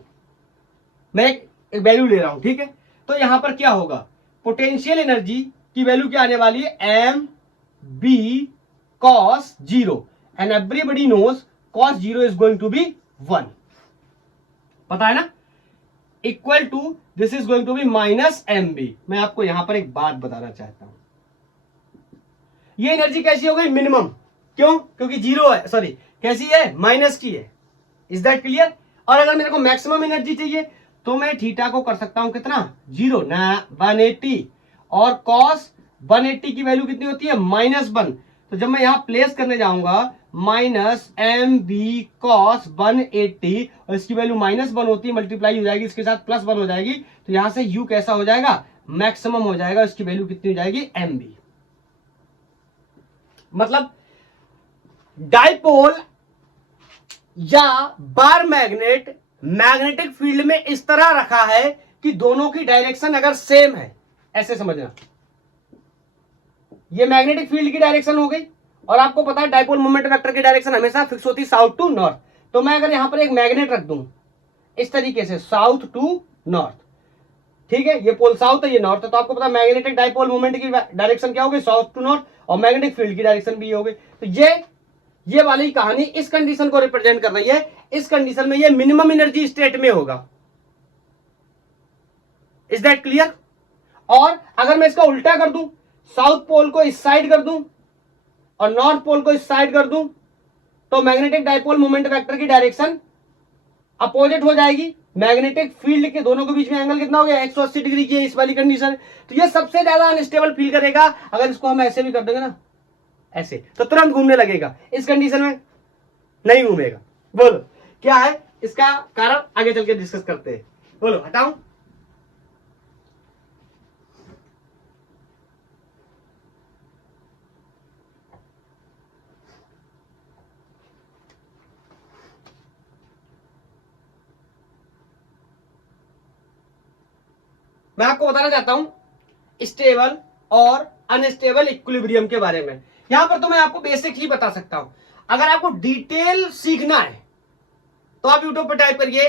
मैं एक वैल्यू ले रहा हूं, ठीक है, तो यहां पर क्या होगा, पोटेंशियल एनर्जी की वैल्यू क्या आने वाली है, M B cos 0, and everybody knows cos 0 is going to be 1, पता है ना, equal to this is going to be minus M B. मैं आपको यहां पर एक बात बताना चाहता हूं, ये एनर्जी कैसी हो गई, मिनिमम, क्यों, क्योंकि 0 है, सॉरी कैसी है, माइनस की है। Is that clear? और अगर मेरे को मैक्सिमम एनर्जी चाहिए तो मैं थीटा को कर सकता हूं कितना, 0 ना 180, और कॉस 180 की वैल्यू कितनी होती है, -1। तो जब मैं यहां प्लेस करने जाऊंगा माइनस एम बी कॉस 180, और इसकी वैल्यू -1 होती है, मल्टीप्लाई हो जाएगी इसके साथ +1 हो जाएगी, तो यहां से u कैसा हो जाएगा, मैक्सिमम हो जाएगा, इसकी वैल्यू कितनी हो जाएगी, एम बी। मतलब डाइपोल या बार मैग्नेट मैग्नेटिक फील्ड में इस तरह रखा है कि दोनों की डायरेक्शन अगर सेम है, ऐसे समझना, ये मैग्नेटिक फील्ड की डायरेक्शन हो गई, और आपको पता है डाइपोल मोमेंट वेक्टर की डायरेक्शन हमेशा फिक्स होती है साउथ टू नॉर्थ। तो मैं अगर यहां पर एक मैग्नेट रख दूं इस तरीके से, साउथ टू नॉर्थ, ठीक है, ये पोल साउथ है, ये नॉर्थ है, तो आपको पता है मैग्नेटिक डाइपोल मोमेंट की डायरेक्शन क्या होगी, साउथ टू नॉर्थ, और मैग्नेटिक फील्ड की डायरेक्शन भी होगी। तो ये वाली कहानी इस कंडीशन को रिप्रेजेंट कर रही है। इस कंडीशन में ये मिनिमम एनर्जी स्टेट में होगा। Is that clear? और अगर मैं इसका उल्टा कर दूं, साउथ पोल को इस साइड कर दूं और नॉर्थ पोल को इस साइड कर दूं, तो मैग्नेटिक डाइपोल मोमेंट वेक्टर की डायरेक्शन अपोजिट हो जाएगी। मैग्नेटिक फील्ड के दोनों के बीच में एंगल कितना हो गया, 180 डिग्री की है इस वाली कंडीशन। तो ये सबसे ज्यादा अनस्टेबल फील करेगा। अगर इसको हम ऐसे भी कर देंगे ना, ऐसे, तो तुरंत घूमने लगेगा। इस कंडीशन में नहीं घूमेगा। बोलो क्या है इसका कारण, आगे चल के डिस्कस करते हैं। बोलो, हटाऊं? मैं आपको बताना चाहता हूं स्टेबल और अनस्टेबल इक्विलिब्रियम के बारे में। यहां पर तो मैं आपको बेसिक ही बता सकता हूं। अगर आपको डिटेल सीखना है तो आप यूट्यूब पर टाइप करिए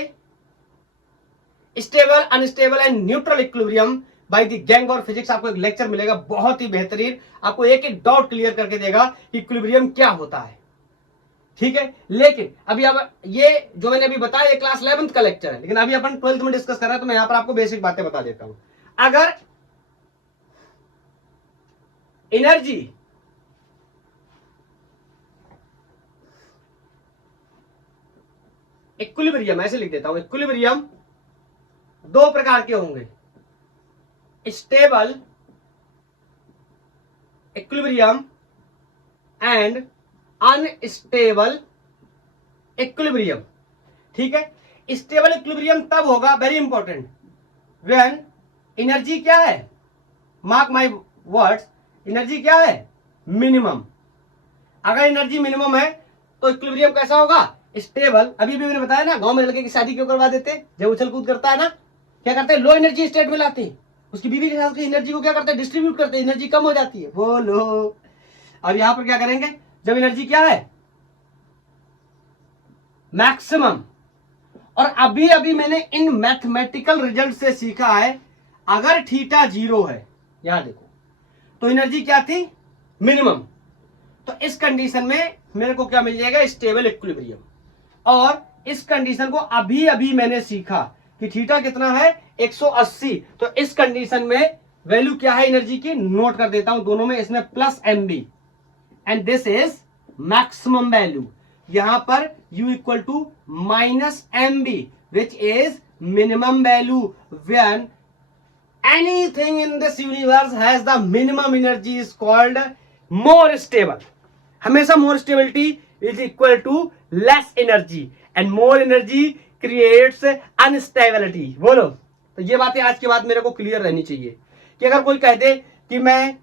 stable, unstable and neutral equilibrium by the gang और फिजिक्स। आपको एक लेक्चर मिलेगा बहुत ही बेहतरीन, आपको एक एक डाउट क्लियर करके देगा कि इक्विलिब्रियम क्या होता है। ठीक है, लेकिन अभी अब ये जो मैंने अभी बताया ये क्लास 11th का लेक्चर है, लेकिन अभी अपन 12th में डिस्कस कर रहे हैं, तो मैं यहां पर आपको बेसिक बातें बता देता हूं। अगर एनर्जी इक्विलिब्रियम, ऐसे लिख देता हूं, इक्विलिब्रियम दो प्रकार के होंगे, stable equilibrium and unstable equilibrium. ठीक है, स्टेबल इक्विलिब्रियम तब होगा, वेरी इंपॉर्टेंट, व्हेन एनर्जी क्या है, मार्क माय वर्ड्स, एनर्जी क्या है, मिनिमम। अगर एनर्जी मिनिमम है तो इक्विलिब्रियम कैसा होगा, स्टेबल। अभी भी मैंने बताया ना, गांव में लड़के की शादी क्यों करवा देते, जब उछल कूद करता है ना, क्या करते हैं, लो एनर्जी स्टेट में लाते हैं, उसकी बीवी के साथ उसकी एनर्जी को क्या करते हैं, डिस्ट्रीब्यूट करते हैं, एनर्जी कम हो जाती है, बोलो। और यहां पर क्या करेंगे, जब एनर्जी क्या है, मैक्सिमम। और अभी अभी मैंने इन मैथमेटिकल रिजल्ट से सीखा है, अगर थीटा 0 है, यहां देखो, तो एनर्जी क्या थी, मिनिमम। तो इस कंडीशन में मेरे को क्या मिल जाएगा, स्टेबल इक्विलिब्रियम। और इस कंडीशन को अभी अभी मैंने सीखा कि थीटा कितना है, 180। तो इस कंडीशन में वैल्यू क्या है एनर्जी की, नोट कर देता हूं दोनों में, इसमें plus mb and this is maximum value. यहां पर u equal to minus mb which is minimum value. When anything in this universe has the minimum energy is called more stable. हमेशा more stability is equal to less energy and more energy creates instability. बोलो, तो ये बातें आज के बाद मेरे को क्लियर रहनी चाहिए कि अगर कोई कह दे कि मैं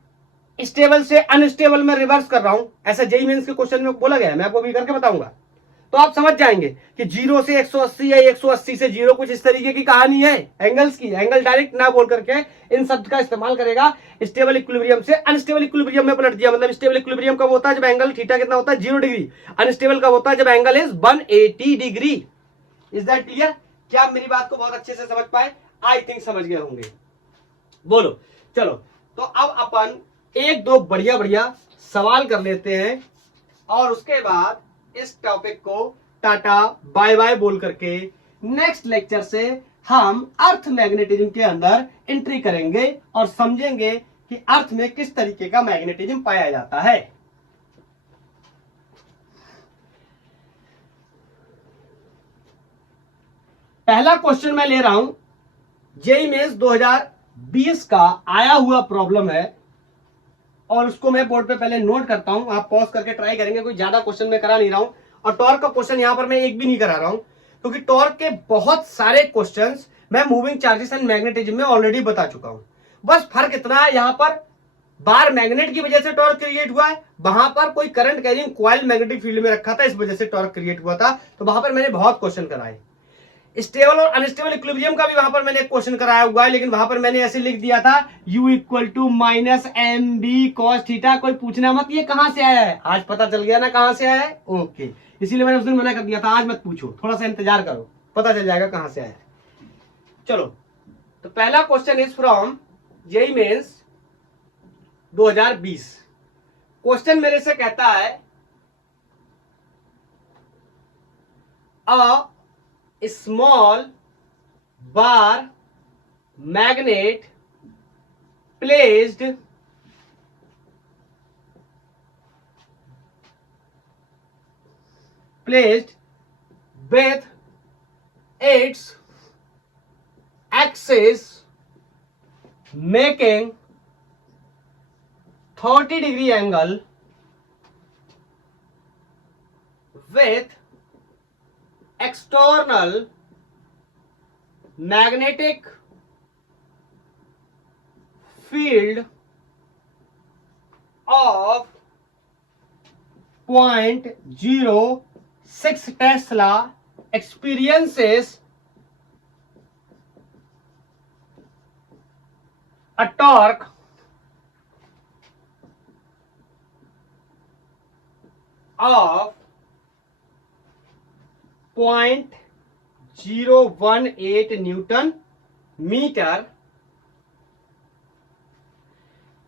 स्टेबल से अनस्टेबल में रिवर्स कर रहा हूं, ऐसा जेईई मेंस के क्वेश्चन में बोला गया है, मैं आपको भी करके बताऊंगा, तो आप समझ जाएंगे कि 0 से 180 या 180 से 0 कुछ इस तरीके की कहानी है एंगल्स की। एंगल डायरेक्ट ना बोल करके इन शब्द का इस्तेमाल करेगा, स्टेबल इक्विलिब्रियम से अनस्टेबल इक्विलिब्रियम में पलट दिया। मतलब स्टेबल इक्विलिब्रियम कब होता है, जब एंगल थीटा कितना होता है, 0 डिग्री। अनस्टेबल कब होता है, जब angle is 180 degree. Is that clear? क्या आप मेरी बात को बहुत अच्छे से समझ पाए? आई थिंक समझ गए होंगे। बोलो, चलो तो अब अपन एक दो बढ़िया बढ़िया सवाल कर लेते हैं और उसके बाद इस टॉपिक को टाटा बाय बाय बोल करके नेक्स्ट लेक्चर से हम अर्थ मैग्नेटिज्म के अंदर एंट्री करेंगे और समझेंगे कि अर्थ में किस तरीके का मैग्नेटिज्म पाया जाता है। पहला क्वेश्चन मैं ले रहा हूं, जेईई मेंस 2020 का आया हुआ प्रॉब्लम है और उसको मैं बोर्ड पे पहले नोट करता हूं, आप पॉज करके ट्राई करेंगे। कोई ज्यादा क्वेश्चन मैं करा नहीं रहा हूं और टॉर्क का क्वेश्चन यहां पर मैं एक भी नहीं करा रहा हूं, क्योंकि टॉर्क के बहुत सारे क्वेश्चंस मैं मूविंग चार्जेस एंड मैग्नेटिज्म में ऑलरेडी बता चुका हूं। बस फर्क इतना है, यहां पर बार मैग्नेट की वजह से टॉर्क क्रिएट हुआ है, वहां पर कोई current carrying coil magnetic field में रखा था, इस वजह से टॉर्क क्रिएट हुआ था। तो वहां पर मैंने बहुत क्वेश्चन कराए। स्टेबल और अनस्टेबल इक्विलिब्रियम का भी वहां पर मैंने एक क्वेश्चन कराया हुआ है, लेकिन वहां पर मैंने ऐसे लिख दिया था u equal to minus M B cos theta. कोई पूछना मत ये कहां से आया है, आज पता चल गया ना कहां से आया है। ओके, इसीलिए मैंने उस दिन मना कर दिया था, आज मत पूछो, थोड़ा सा इंतजार करो, पता चल जाएगा कहां से आया है। चलो, तो पहला question is from JEE Mains 2020। Question मेरे से कहता है a small bar magnet placed with its axis making 30-degree angle with external magnetic field of 0.06 Tesla experiences a torque of 0.018 newton metre.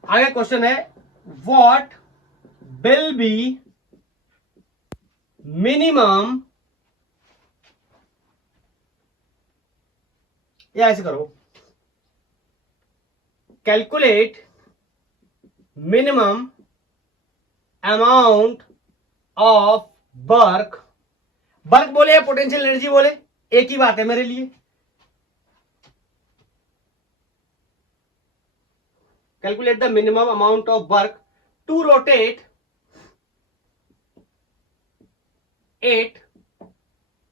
आगे क्वेश्चन है व्हाट विल बी मिनिमम, या ऐसे करो, calculate minimum amount of work. Work बोले या potential energy बोले, एक ही बात है मेरे लिए। Calculate the minimum amount of work to rotate 8,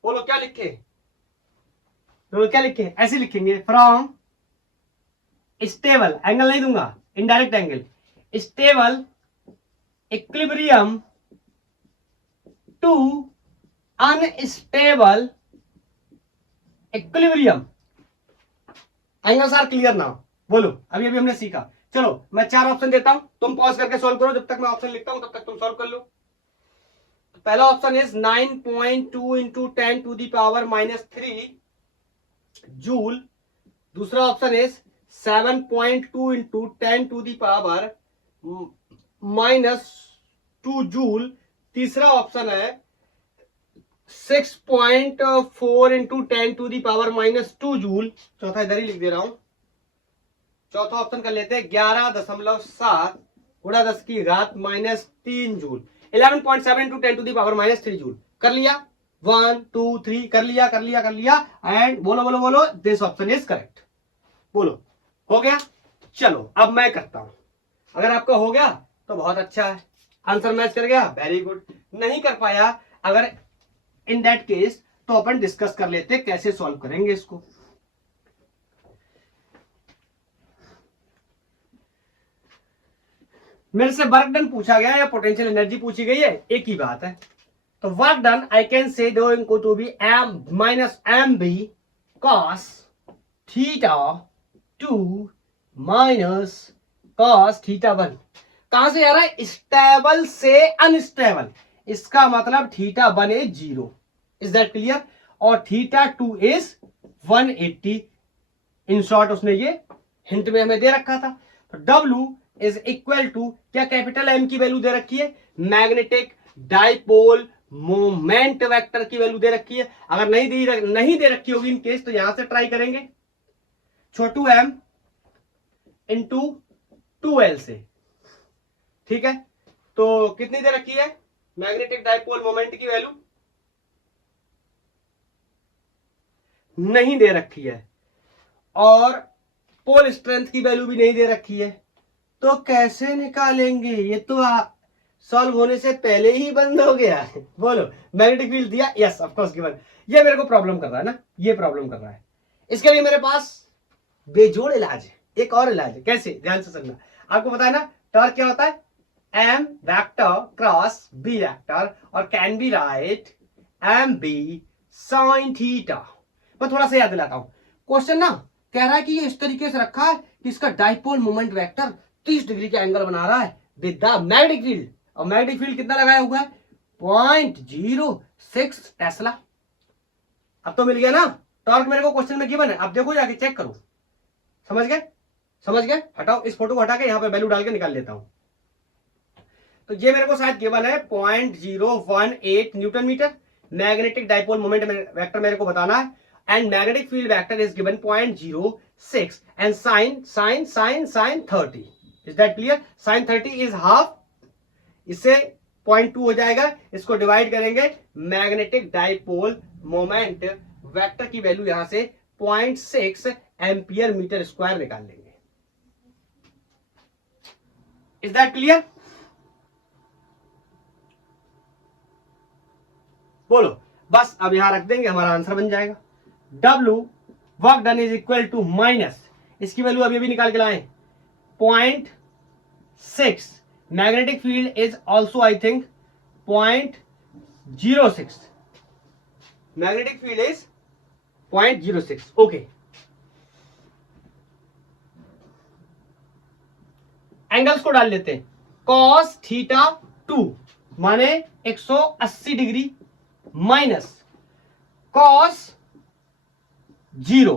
बोलो क्या लिखे, तो क्या लिखे, ऐसे लिखेंगे फ्रॉम स्टेबल, एंगल नहीं दूंगा, indirect angle, stable equilibrium to unstable equilibrium. Angles are clear now. बोलो, अभी अभी हमने सीखा। चलो मैं 4 ऑप्शन देता हूं, तुम पॉज करके सॉल्व करो, जब तक मैं ऑप्शन लिखता हूं तब तक तुम सॉल्व कर लो। पहला option is 9.2 into 10 to the power -3 joule. दूसरा option is 7.2 into 10 to the power -2 joule. तीसरा ऑप्शन है 6.4 into 10 to the power -2 joule. चौथा इधर ही लिख दे रहा हूं। चौथा ऑप्शन कर लेते हैं 11.7 गुणा 10 की घात -3 joule. 11.7 into 10 to the power -3 joule. कर लिया? 1 2 3 कर लिया, कर लिया, कर लिया। एंड बोलो बोलो बोलो, दिस ऑप्शन इज करेक्ट। बोलो, हो गया? चलो अब मैं करता हूं। अगर आपका हो गया तो बहुत अच्छा है, आंसर मैच कर गया, वेरी गुड। नहीं कर पाया अगर, इन दैट केस तो अपन डिस्कस कर लेते कैसे सॉल्व करेंगे इसको। मेरे से वर्क डन पूछा गया या पोटेंशियल एनर्जी पूछी गई है, एक ही बात है। तो work done I can say इनको to be m minus M B cos theta 2 minus cos theta 1। कहां से आ रहा है? स्टेबल से अनस्टेबल, इसका मतलब theta 1 is 0। Is that clear? और थीटा 2 इज 180। इन शॉर्ट उसने ये हिंट में हमें दे रखा था। तो W इज इक्वल टू, क्या कैपिटल M की वैल्यू दे रखी है? मैग्नेटिक डाइपोल मोमेंट वेक्टर की वैल्यू दे रखी है। अगर नहीं दे रखी होगी इन केस, तो यहां से ट्राई करेंगे, छोटू m इंटू 2l से। ठीक है, तो कितनी दे रखी है मैग्नेटिक डाइपोल मोमेंट की वैल्यू? नहीं दे रखी है। और पोल स्ट्रेंथ की वैल्यू भी नहीं दे रखी है। तो कैसे निकालेंगे? ये तो सॉल्व होने से पहले ही बंद हो गया। बोलो, मैग्नेटिक फील्ड दिया, यस ऑफ कोर्स गिवन। ये मेरे को प्रॉब्लम कर रहा है ना, ये प्रॉब्लम कर रहा है। इसके लिए मेरे पास बेजोड़ इलाज है, एक और इलाज है। कैसे? ध्यान से सुनना। आपको पता है ना टॉर्क क्या होता है? M vector cross B vector, और can be write M B sine theta. मैं थोड़ा सा याद दिलाता हूं। क्वेश्चन ना कह रहा है कि ये इस तरीके से रखा है कि इसका डाइपोल मोमेंट वेक्टर 30 डिग्री का एंगल बना रहा है विद द मैग्नेटिक फील्ड। और मैग्नेटिक फील्ड कितना लगाया हुआ है? 0.06 टेस्ला। अब तो मिल गया ना टॉर्क, मेरे को क्वेश्चन में गिवन है। अब देखो जाके चेक करो। समझ गए? समझ गए? हटाओ इस फोटो को, हटा के यहां पे वैल्यू डाल के निकाल लेता हूं। तो ये मेरे को शायद गिवन है 0.018 newton metre. Magnetic dipole moment vector मेरे को बताना है, and magnetic field vector is given 0.06 and sin 30. Is that clear? Sin 30 is half. इससे 0.2 हो जाएगा, इसको डिवाइड करेंगे, मैग्नेटिक डाइपोल मोमेंट वेक्टर की वैल्यू यहां से 0.6 एम्पियर मीटर स्क्वायर निकाल लेंगे। Is that clear? बोलो, बस अब यहां रख देंगे, हमारा आंसर बन जाएगा। W work done is equal to minus, इसकी वैल्यू अभी अभी निकाल के लाए 0.6। Magnetic field is also I think 0.06। Magnetic field is 0.06। Okay, angles को डाल लेते हैं। कॉस थीटा 2 माने 180 डिग्री माइनस कॉस 0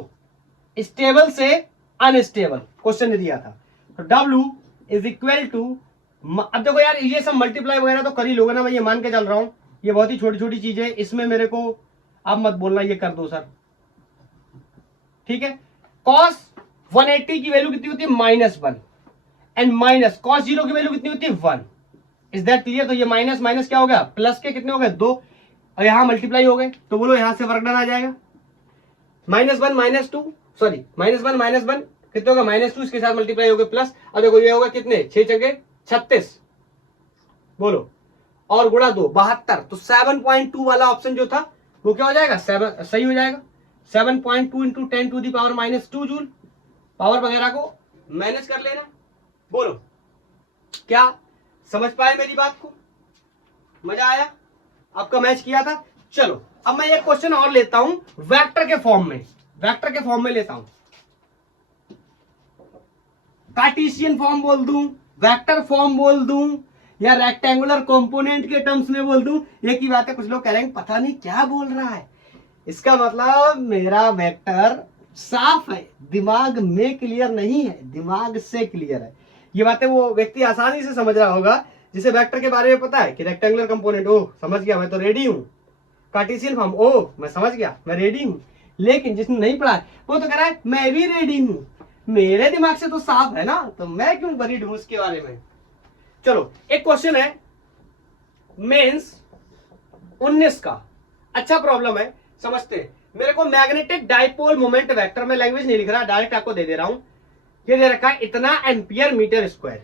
स्टेबल से अनस्टेबल क्वेश्चन ने दिया था। तो W इज इक्वल टू, अब देखो यार ये सब मल्टीप्लाई वगैरह तो कर ही लोगे ना, मैं ये मान के चल रहा हूं, ये बहुत ही छोटी छोटी चीजें, इसमें मेरे को अब मत बोलना ये कर दो सर। ठीक है, कॉस 180 की वैल्यू कितनी होती है? -1 एंड माइनस कॉस 0 की वैल्यू कितनी होती है? 1। Is that clear? तो ये माइनस माइनस क्या हो गया? प्लस के कितने हो गए? 2, और यहां मल्टीप्लाई हो गए। तो बोलो यहां से वर्क डन आ जाएगा। -1 -2 सॉरी -1 -1 कितने होगा? -2, इसके साथ मल्टीप्लाई हो गए प्लस, और देखो ये होगा कितने? 6 चंगे 36। बोलो, और गुणा 2 72। तो 7.2 वाला ऑप्शन जो था वो क्या हो जाएगा? 7 सही हो जाएगा। 7.2 into 10 to the power -2 joule. Power वगैरह को मैनेज कर लेना। बोलो, क्या समझ पाए मेरी बात को? मजा आया? आपका मैच किया था। चलो अब मैं एक क्वेश्चन और लेता हूं वेक्टर के फॉर्म में, वेक्टर के फॉर्म में लेता हूं, कार्टेशियन फॉर्म बोल दूं, वेक्टर फॉर्म बोल दूं, या रेक्टेंगुलर कंपोनेंट के टर्म्स में बोल दूं, एक ही बात है। कुछ लोग कह रहे हैं पता नहीं क्या बोल रहा है, इसका मतलब मेरा वेक्टर साफ है, दिमाग में क्लियर नहीं है, दिमाग से क्लियर है। ये बातें वो व्यक्ति आसानी से समझ रहा होगा जिसे वेक्टर के बारे में पता है कि रेक्टेंगुलर कंपोनेंट, ओह समझ गया मैं तो रेडी हूं। कार्टेशियन फॉर्म, ओह मैं समझ गया मैं रेडी हूं। लेकिन जिसने नहीं पढ़ा वो तो कह रहा है मैं भी रेडी हूं, मेरे दिमाग से तो साफ है ना, तो मैं क्यों वरीड हूं उसके बारे में। चलो एक क्वेश्चन है मेंस 19 का, अच्छा प्रॉब्लम है, समझते हैं। मेरे को मैग्नेटिक डाइपोल मोमेंट वेक्टर में लैंग्वेज नहीं लिख रहा, डायरेक्ट आपको दे दे रहा हूं। ये दे रखा है इतना ampere metre square.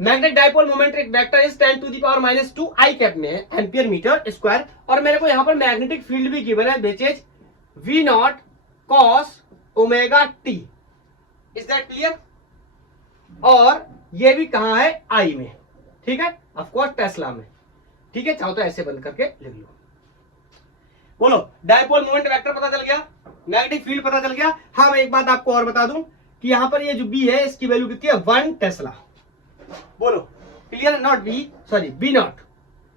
Magnetic dipole moment vector is 10⁻², I cap में है, एम्पियर मीटर स्क्वायर। और मेरे को यहां पर मैग्नेटिक फील्ड भी गिवन है which is V0 cos omega T. Is that clear? और ये भी कहां है, आई में, ठीक है, ऑफकोर्स टेस्ला में, ठीक है। चाहो तो ऐसे बंद करके लिख लो। बोलो डाइपोल मोमेंट वेक्टर पता चल गया, मैग्नेटिक फील्ड पता चल गया। हाँ मैं एक बात आपको और बता दूं कि यहां पर ये जो बी है इसकी वैल्यू कितनी है, 1 टेस्ला। बोलो clear? Naught B, sorry B naught,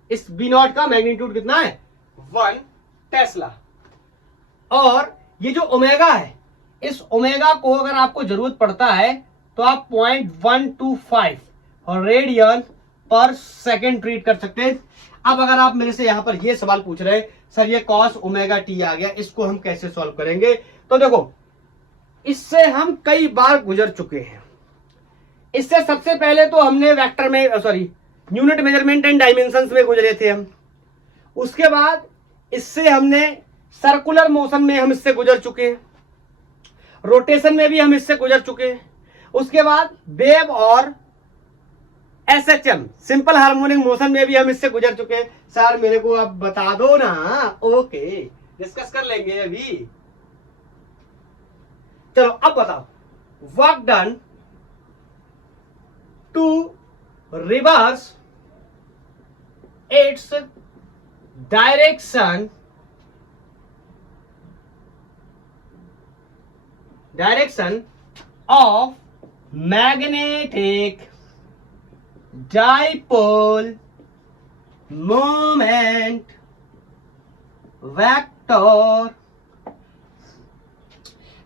इस बी नॉट का मैग्नीट्यूड कितना है, 1 टेस्ला। और ये जो ओमेगा है, इस ओमेगा को अगर आपको जरूरत पड़ता है तो आप 0.125 और रेडियन पर सेकेंड ट्रीट कर सकते हैं। अब अगर आप मेरे से यहां पर ये सवाल पूछ रहे हैं सर ये कॉस ओमेगा टी आ गया, इसको हम कैसे सॉल्व करेंगे, तो देखो इससे हम कई बार गुजर चुके हैं। इससे सबसे पहले तो हमने वेक्टर में, sorry unit measurement and dimensions में गुजरे थे हम। उसके बाद इससे हमने सर्कुलर मोशन में हम इससे गुजर चुके हैं, रोटेशन में भी हम इससे गुजर चुके हैं। उसके बाद वेव और SHM सिंपल हार्मोनिक मोशन में भी हम इससे गुजर चुके हैं। सर मेरे को अब बता दो ना, ओके डिस्कस कर लेंगे अभी। चलो अब बताओ, work done to reverse its direction of magnetic dipole moment vector।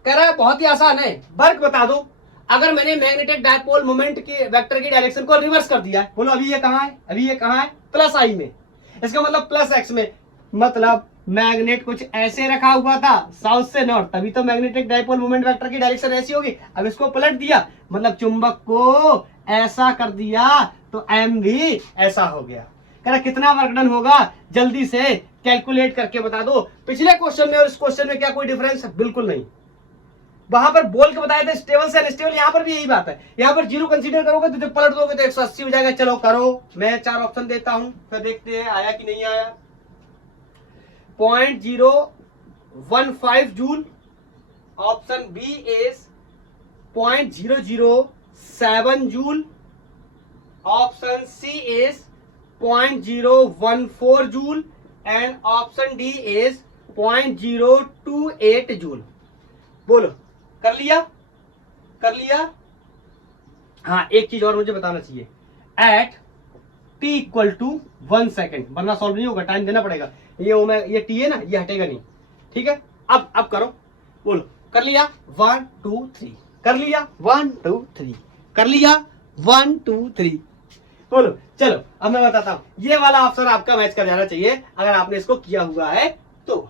कह रहा है बहुत ही आसान है, वर्क बता दो अगर मैंने मैग्नेटिक डायपोल मोमेंट के वेक्टर की डायरेक्शन को रिवर्स कर दिया है। बोलो अभी ये कहां है, अभी ये कहां है, प्लस आई में, इसका मतलब प्लस एक्स में, मतलब मैग्नेट कुछ ऐसे रखा हुआ था साउथ से नॉर्थ, तभी तो मैग्नेटिक डाइपोल मोमेंट वेक्टर की डायरेक्शन ऐसी होगी। अब इसको पलट दिया मतलब चुंबक को ऐसा कर दिया तो एम भी ऐसा हो गया। कह रहा कितना वर्क डन होगा, जल्दी से कैलकुलेट करके बता दो। पिछले क्वेश्चन में और इस क्वेश्चन में क्या कोई डिफरेंस है? बिल्कुल नहीं। वहां पर बोल के बताया था स्टेबल से अनस्टेबल, यहां पर भी यही बात है। यहां पर जीरो कंसीडर करोगे तो जब पलट दोगे तो 180 हो जाएगा। चलो करो, मैं 4 ऑप्शन देता हूं फिर देखते हैं आया कि नहीं आया। 0.015 joule, option B is 0.007 joule, option C is 0.014 joule and option D is 0.028 joule. बोलो कर लिया, कर लिया? हाँ एक चीज और मुझे बताना चाहिए, at t equal to 1 second, वरना सॉल्व नहीं होगा, टाइम देना पड़ेगा। ये t है ना, ये हटेगा नहीं, ठीक है। अब करो, बोलो कर लिया 1 2 3, कर लिया 1 2 3, कर लिया 1 2 3। बोलो चलो अब मैं बताता हूं, ये वाला ऑप्शन आपका मैच कर जाना चाहिए अगर आपने इसको किया हुआ है तो।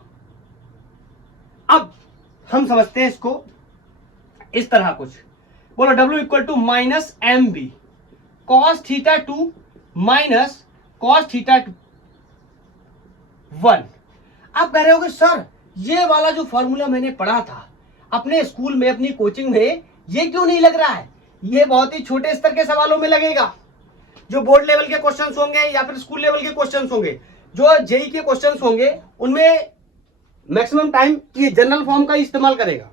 अब हम समझते हैं इसको इस तरह कुछ। बोलो W equal to minus M B cos theta 2 minus cos theta 1। आप कह रहे होगे सर ये वाला जो फॉर्मूला मैंने पढ़ा था अपने स्कूल में, अपनी कोचिंग में, ये क्यों नहीं लग रहा है? ये बहुत ही छोटे स्तर के सवालों में लगेगा, जो बोर्ड लेवल के क्वेश्चंस होंगे या फिर स्कूल लेवल के क्वेश्चंस होंगे, जो जेई के क्वेश्चंस होंगे, उनमें मैक्सिमम टाइम ये जनरल फॉर्म का इस्तेमाल करेगा।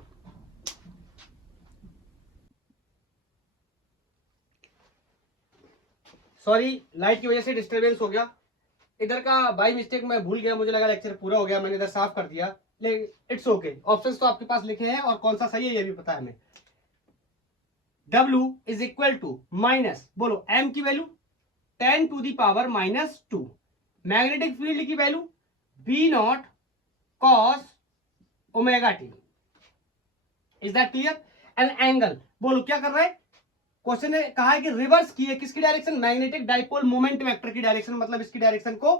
सॉरी लाइट की वजह से डिस्टरबेंस हो गया, इधर का बाई मिस्टेक मैं भूल गया, मुझे लगा लेक्चर पूरा हो गया, मैंने इधर साफ कर दिया, लेकिन इट्स ओके। ऑप्शंस तो आपके पास लिखे हैं और कौन सा सही है ये भी पता है हमें। W is equal to minus, बोलो m की value 10 to the power -2, magnetic field की value B0 cos omega T. Is that clear? An angle, बोलो क्या कर रहा है क्वेश्चन ने कहा है कि रिवर्स की है किसकी direction, magnetic dipole moment vector की डायरेक्शन, मतलब इसकी डायरेक्शन को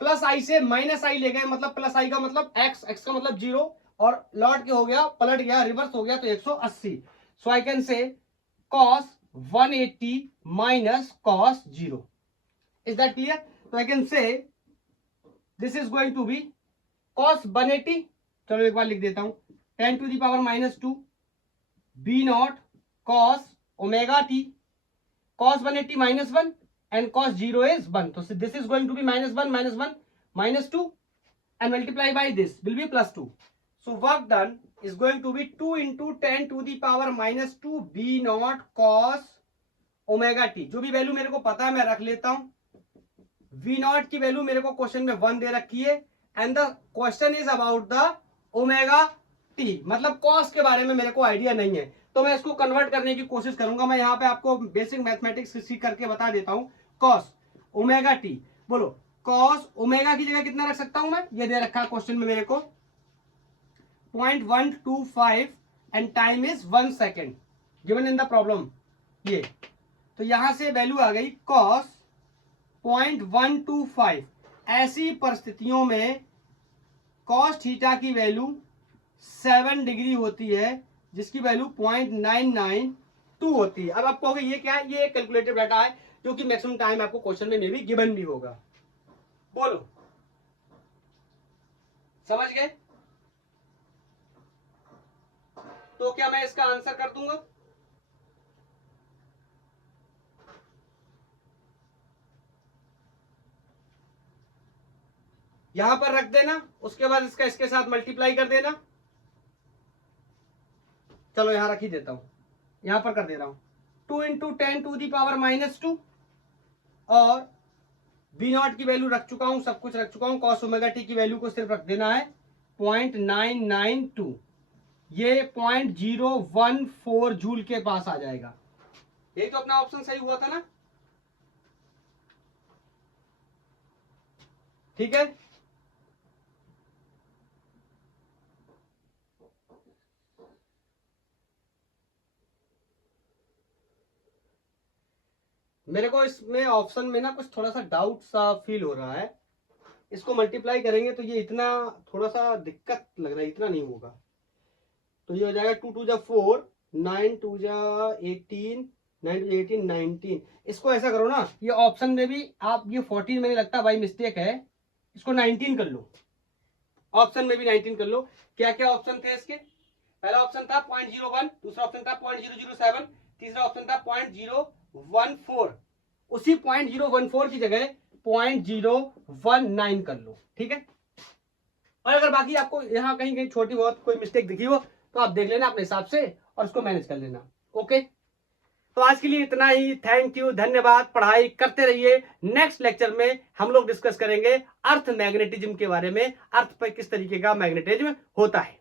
प्लस आई से माइनस आई ले गए, मतलब प्लस आई का मतलब एक्स, एक्स का मतलब 0, और लौट के हो गया, पलट गया, रिवर्स हो गया तो 180। So I can say cos 180 minus cos 0। Is that clear? तो I can say this is going to be cos 180, चलो एक बार लिख देता हूं, 10 to the power -2 B0 cos omega t, cos 180 -1 and cos 0 is 1. So this is going to be -1 -2 and multiply by this will be +2. So work done is going to be 2 into 10 to the power -2 B0 cos omega t। जो भी value मेरे को पता है मैं रख लेता हूं। V0 की वैल्यू मेरे को क्वेश्चन में 1 दे रखी है and the question is about the omega T, मतलब कॉस के बारे में मेरे को आइडिया नहीं है, तो मैं इसको कन्वर्ट करने की कोशिश करूंगा। मैं यहाँ पे आपको बेसिक मैथमेटिक्स सीख करके बता देता हूं। कॉस ओमेगा टी, बोलो कॉस ओमेगा की जगह कितना रख सकता हूं मैं, ये दे रखा है क्वेश्चन में मेरे को 0.125 and time is 1 second given in the problem. ये तो यहां से वैल्यू आ गई कॉस 0.125। ऐसी परिस्थितियों में कॉस थीटा की वैल्यू 7 डिग्री होती है, जिसकी वैल्यू 0.992 होती है। अब आप कहोगे ये क्या है, ये एक कैलकुलेटेड डाटा है जो कि मैक्सिमम टाइम आपको क्वेश्चन में भी गिवन भी होगा। बोलो समझ गए? तो क्या मैं इसका आंसर कर दूंगा? यहां पर रख देना, उसके बाद इसका इसके साथ मल्टीप्लाई कर देना। चलो यहां रख ही देता हूं, यहां पर कर दे रहा हूं 2 इंटू 10 टू दी पावर -2 और B0 की वैल्यू रख चुका हूं, सब कुछ रख चुका हूं। cos ओमेगा टी की वैल्यू को सिर्फ रख देना है 0.992, ये 0.014 जूल के पास आ जाएगा। यही तो अपना ऑप्शन सही हुआ था ना, ठीक है। मेरे को इसमें ऑप्शन में ना कुछ थोड़ा सा डाउट सा फील हो रहा है। इसको मल्टीप्लाई करेंगे तो ये इतना थोड़ा सा दिक्कत लग रहा है, इतना नहीं होगा। तो ये हो जाएगा 2 2 जा 4, 9 2 जा 18, 9 2 18 19। इसको ऐसा करो ना, ये ऑप्शन में भी आप ये 14 मैंने लगता है बाई मिस्टेक है, इसको 19 कर लो, ऑप्शन में भी 19 कर लो। क्या क्या ऑप्शन थे इसके? पहला ऑप्शन था 0.01, दूसरा ऑप्शन था 0.007, तीसरा ऑप्शन था 0.014। उसी 0.014 की जगह 0.019 कर लो, ठीक है। और अगर बाकी आपको यहाँ कहीं कहीं छोटी बहुत कोई मिस्टेक दिखी हो तो आप देख लेना अपने हिसाब से और उसको मैनेज कर लेना। ओके, तो आज के लिए इतना ही। थैंक यू, धन्यवाद। पढ़ाई करते रहिए। नेक्स्ट लेक्चर में हम लोग डिस्कस करेंगे अर्थ मैग्नेटिज्म के बारे में, अर्थ पर किस तरीके का मैग्नेटिज्म होता है।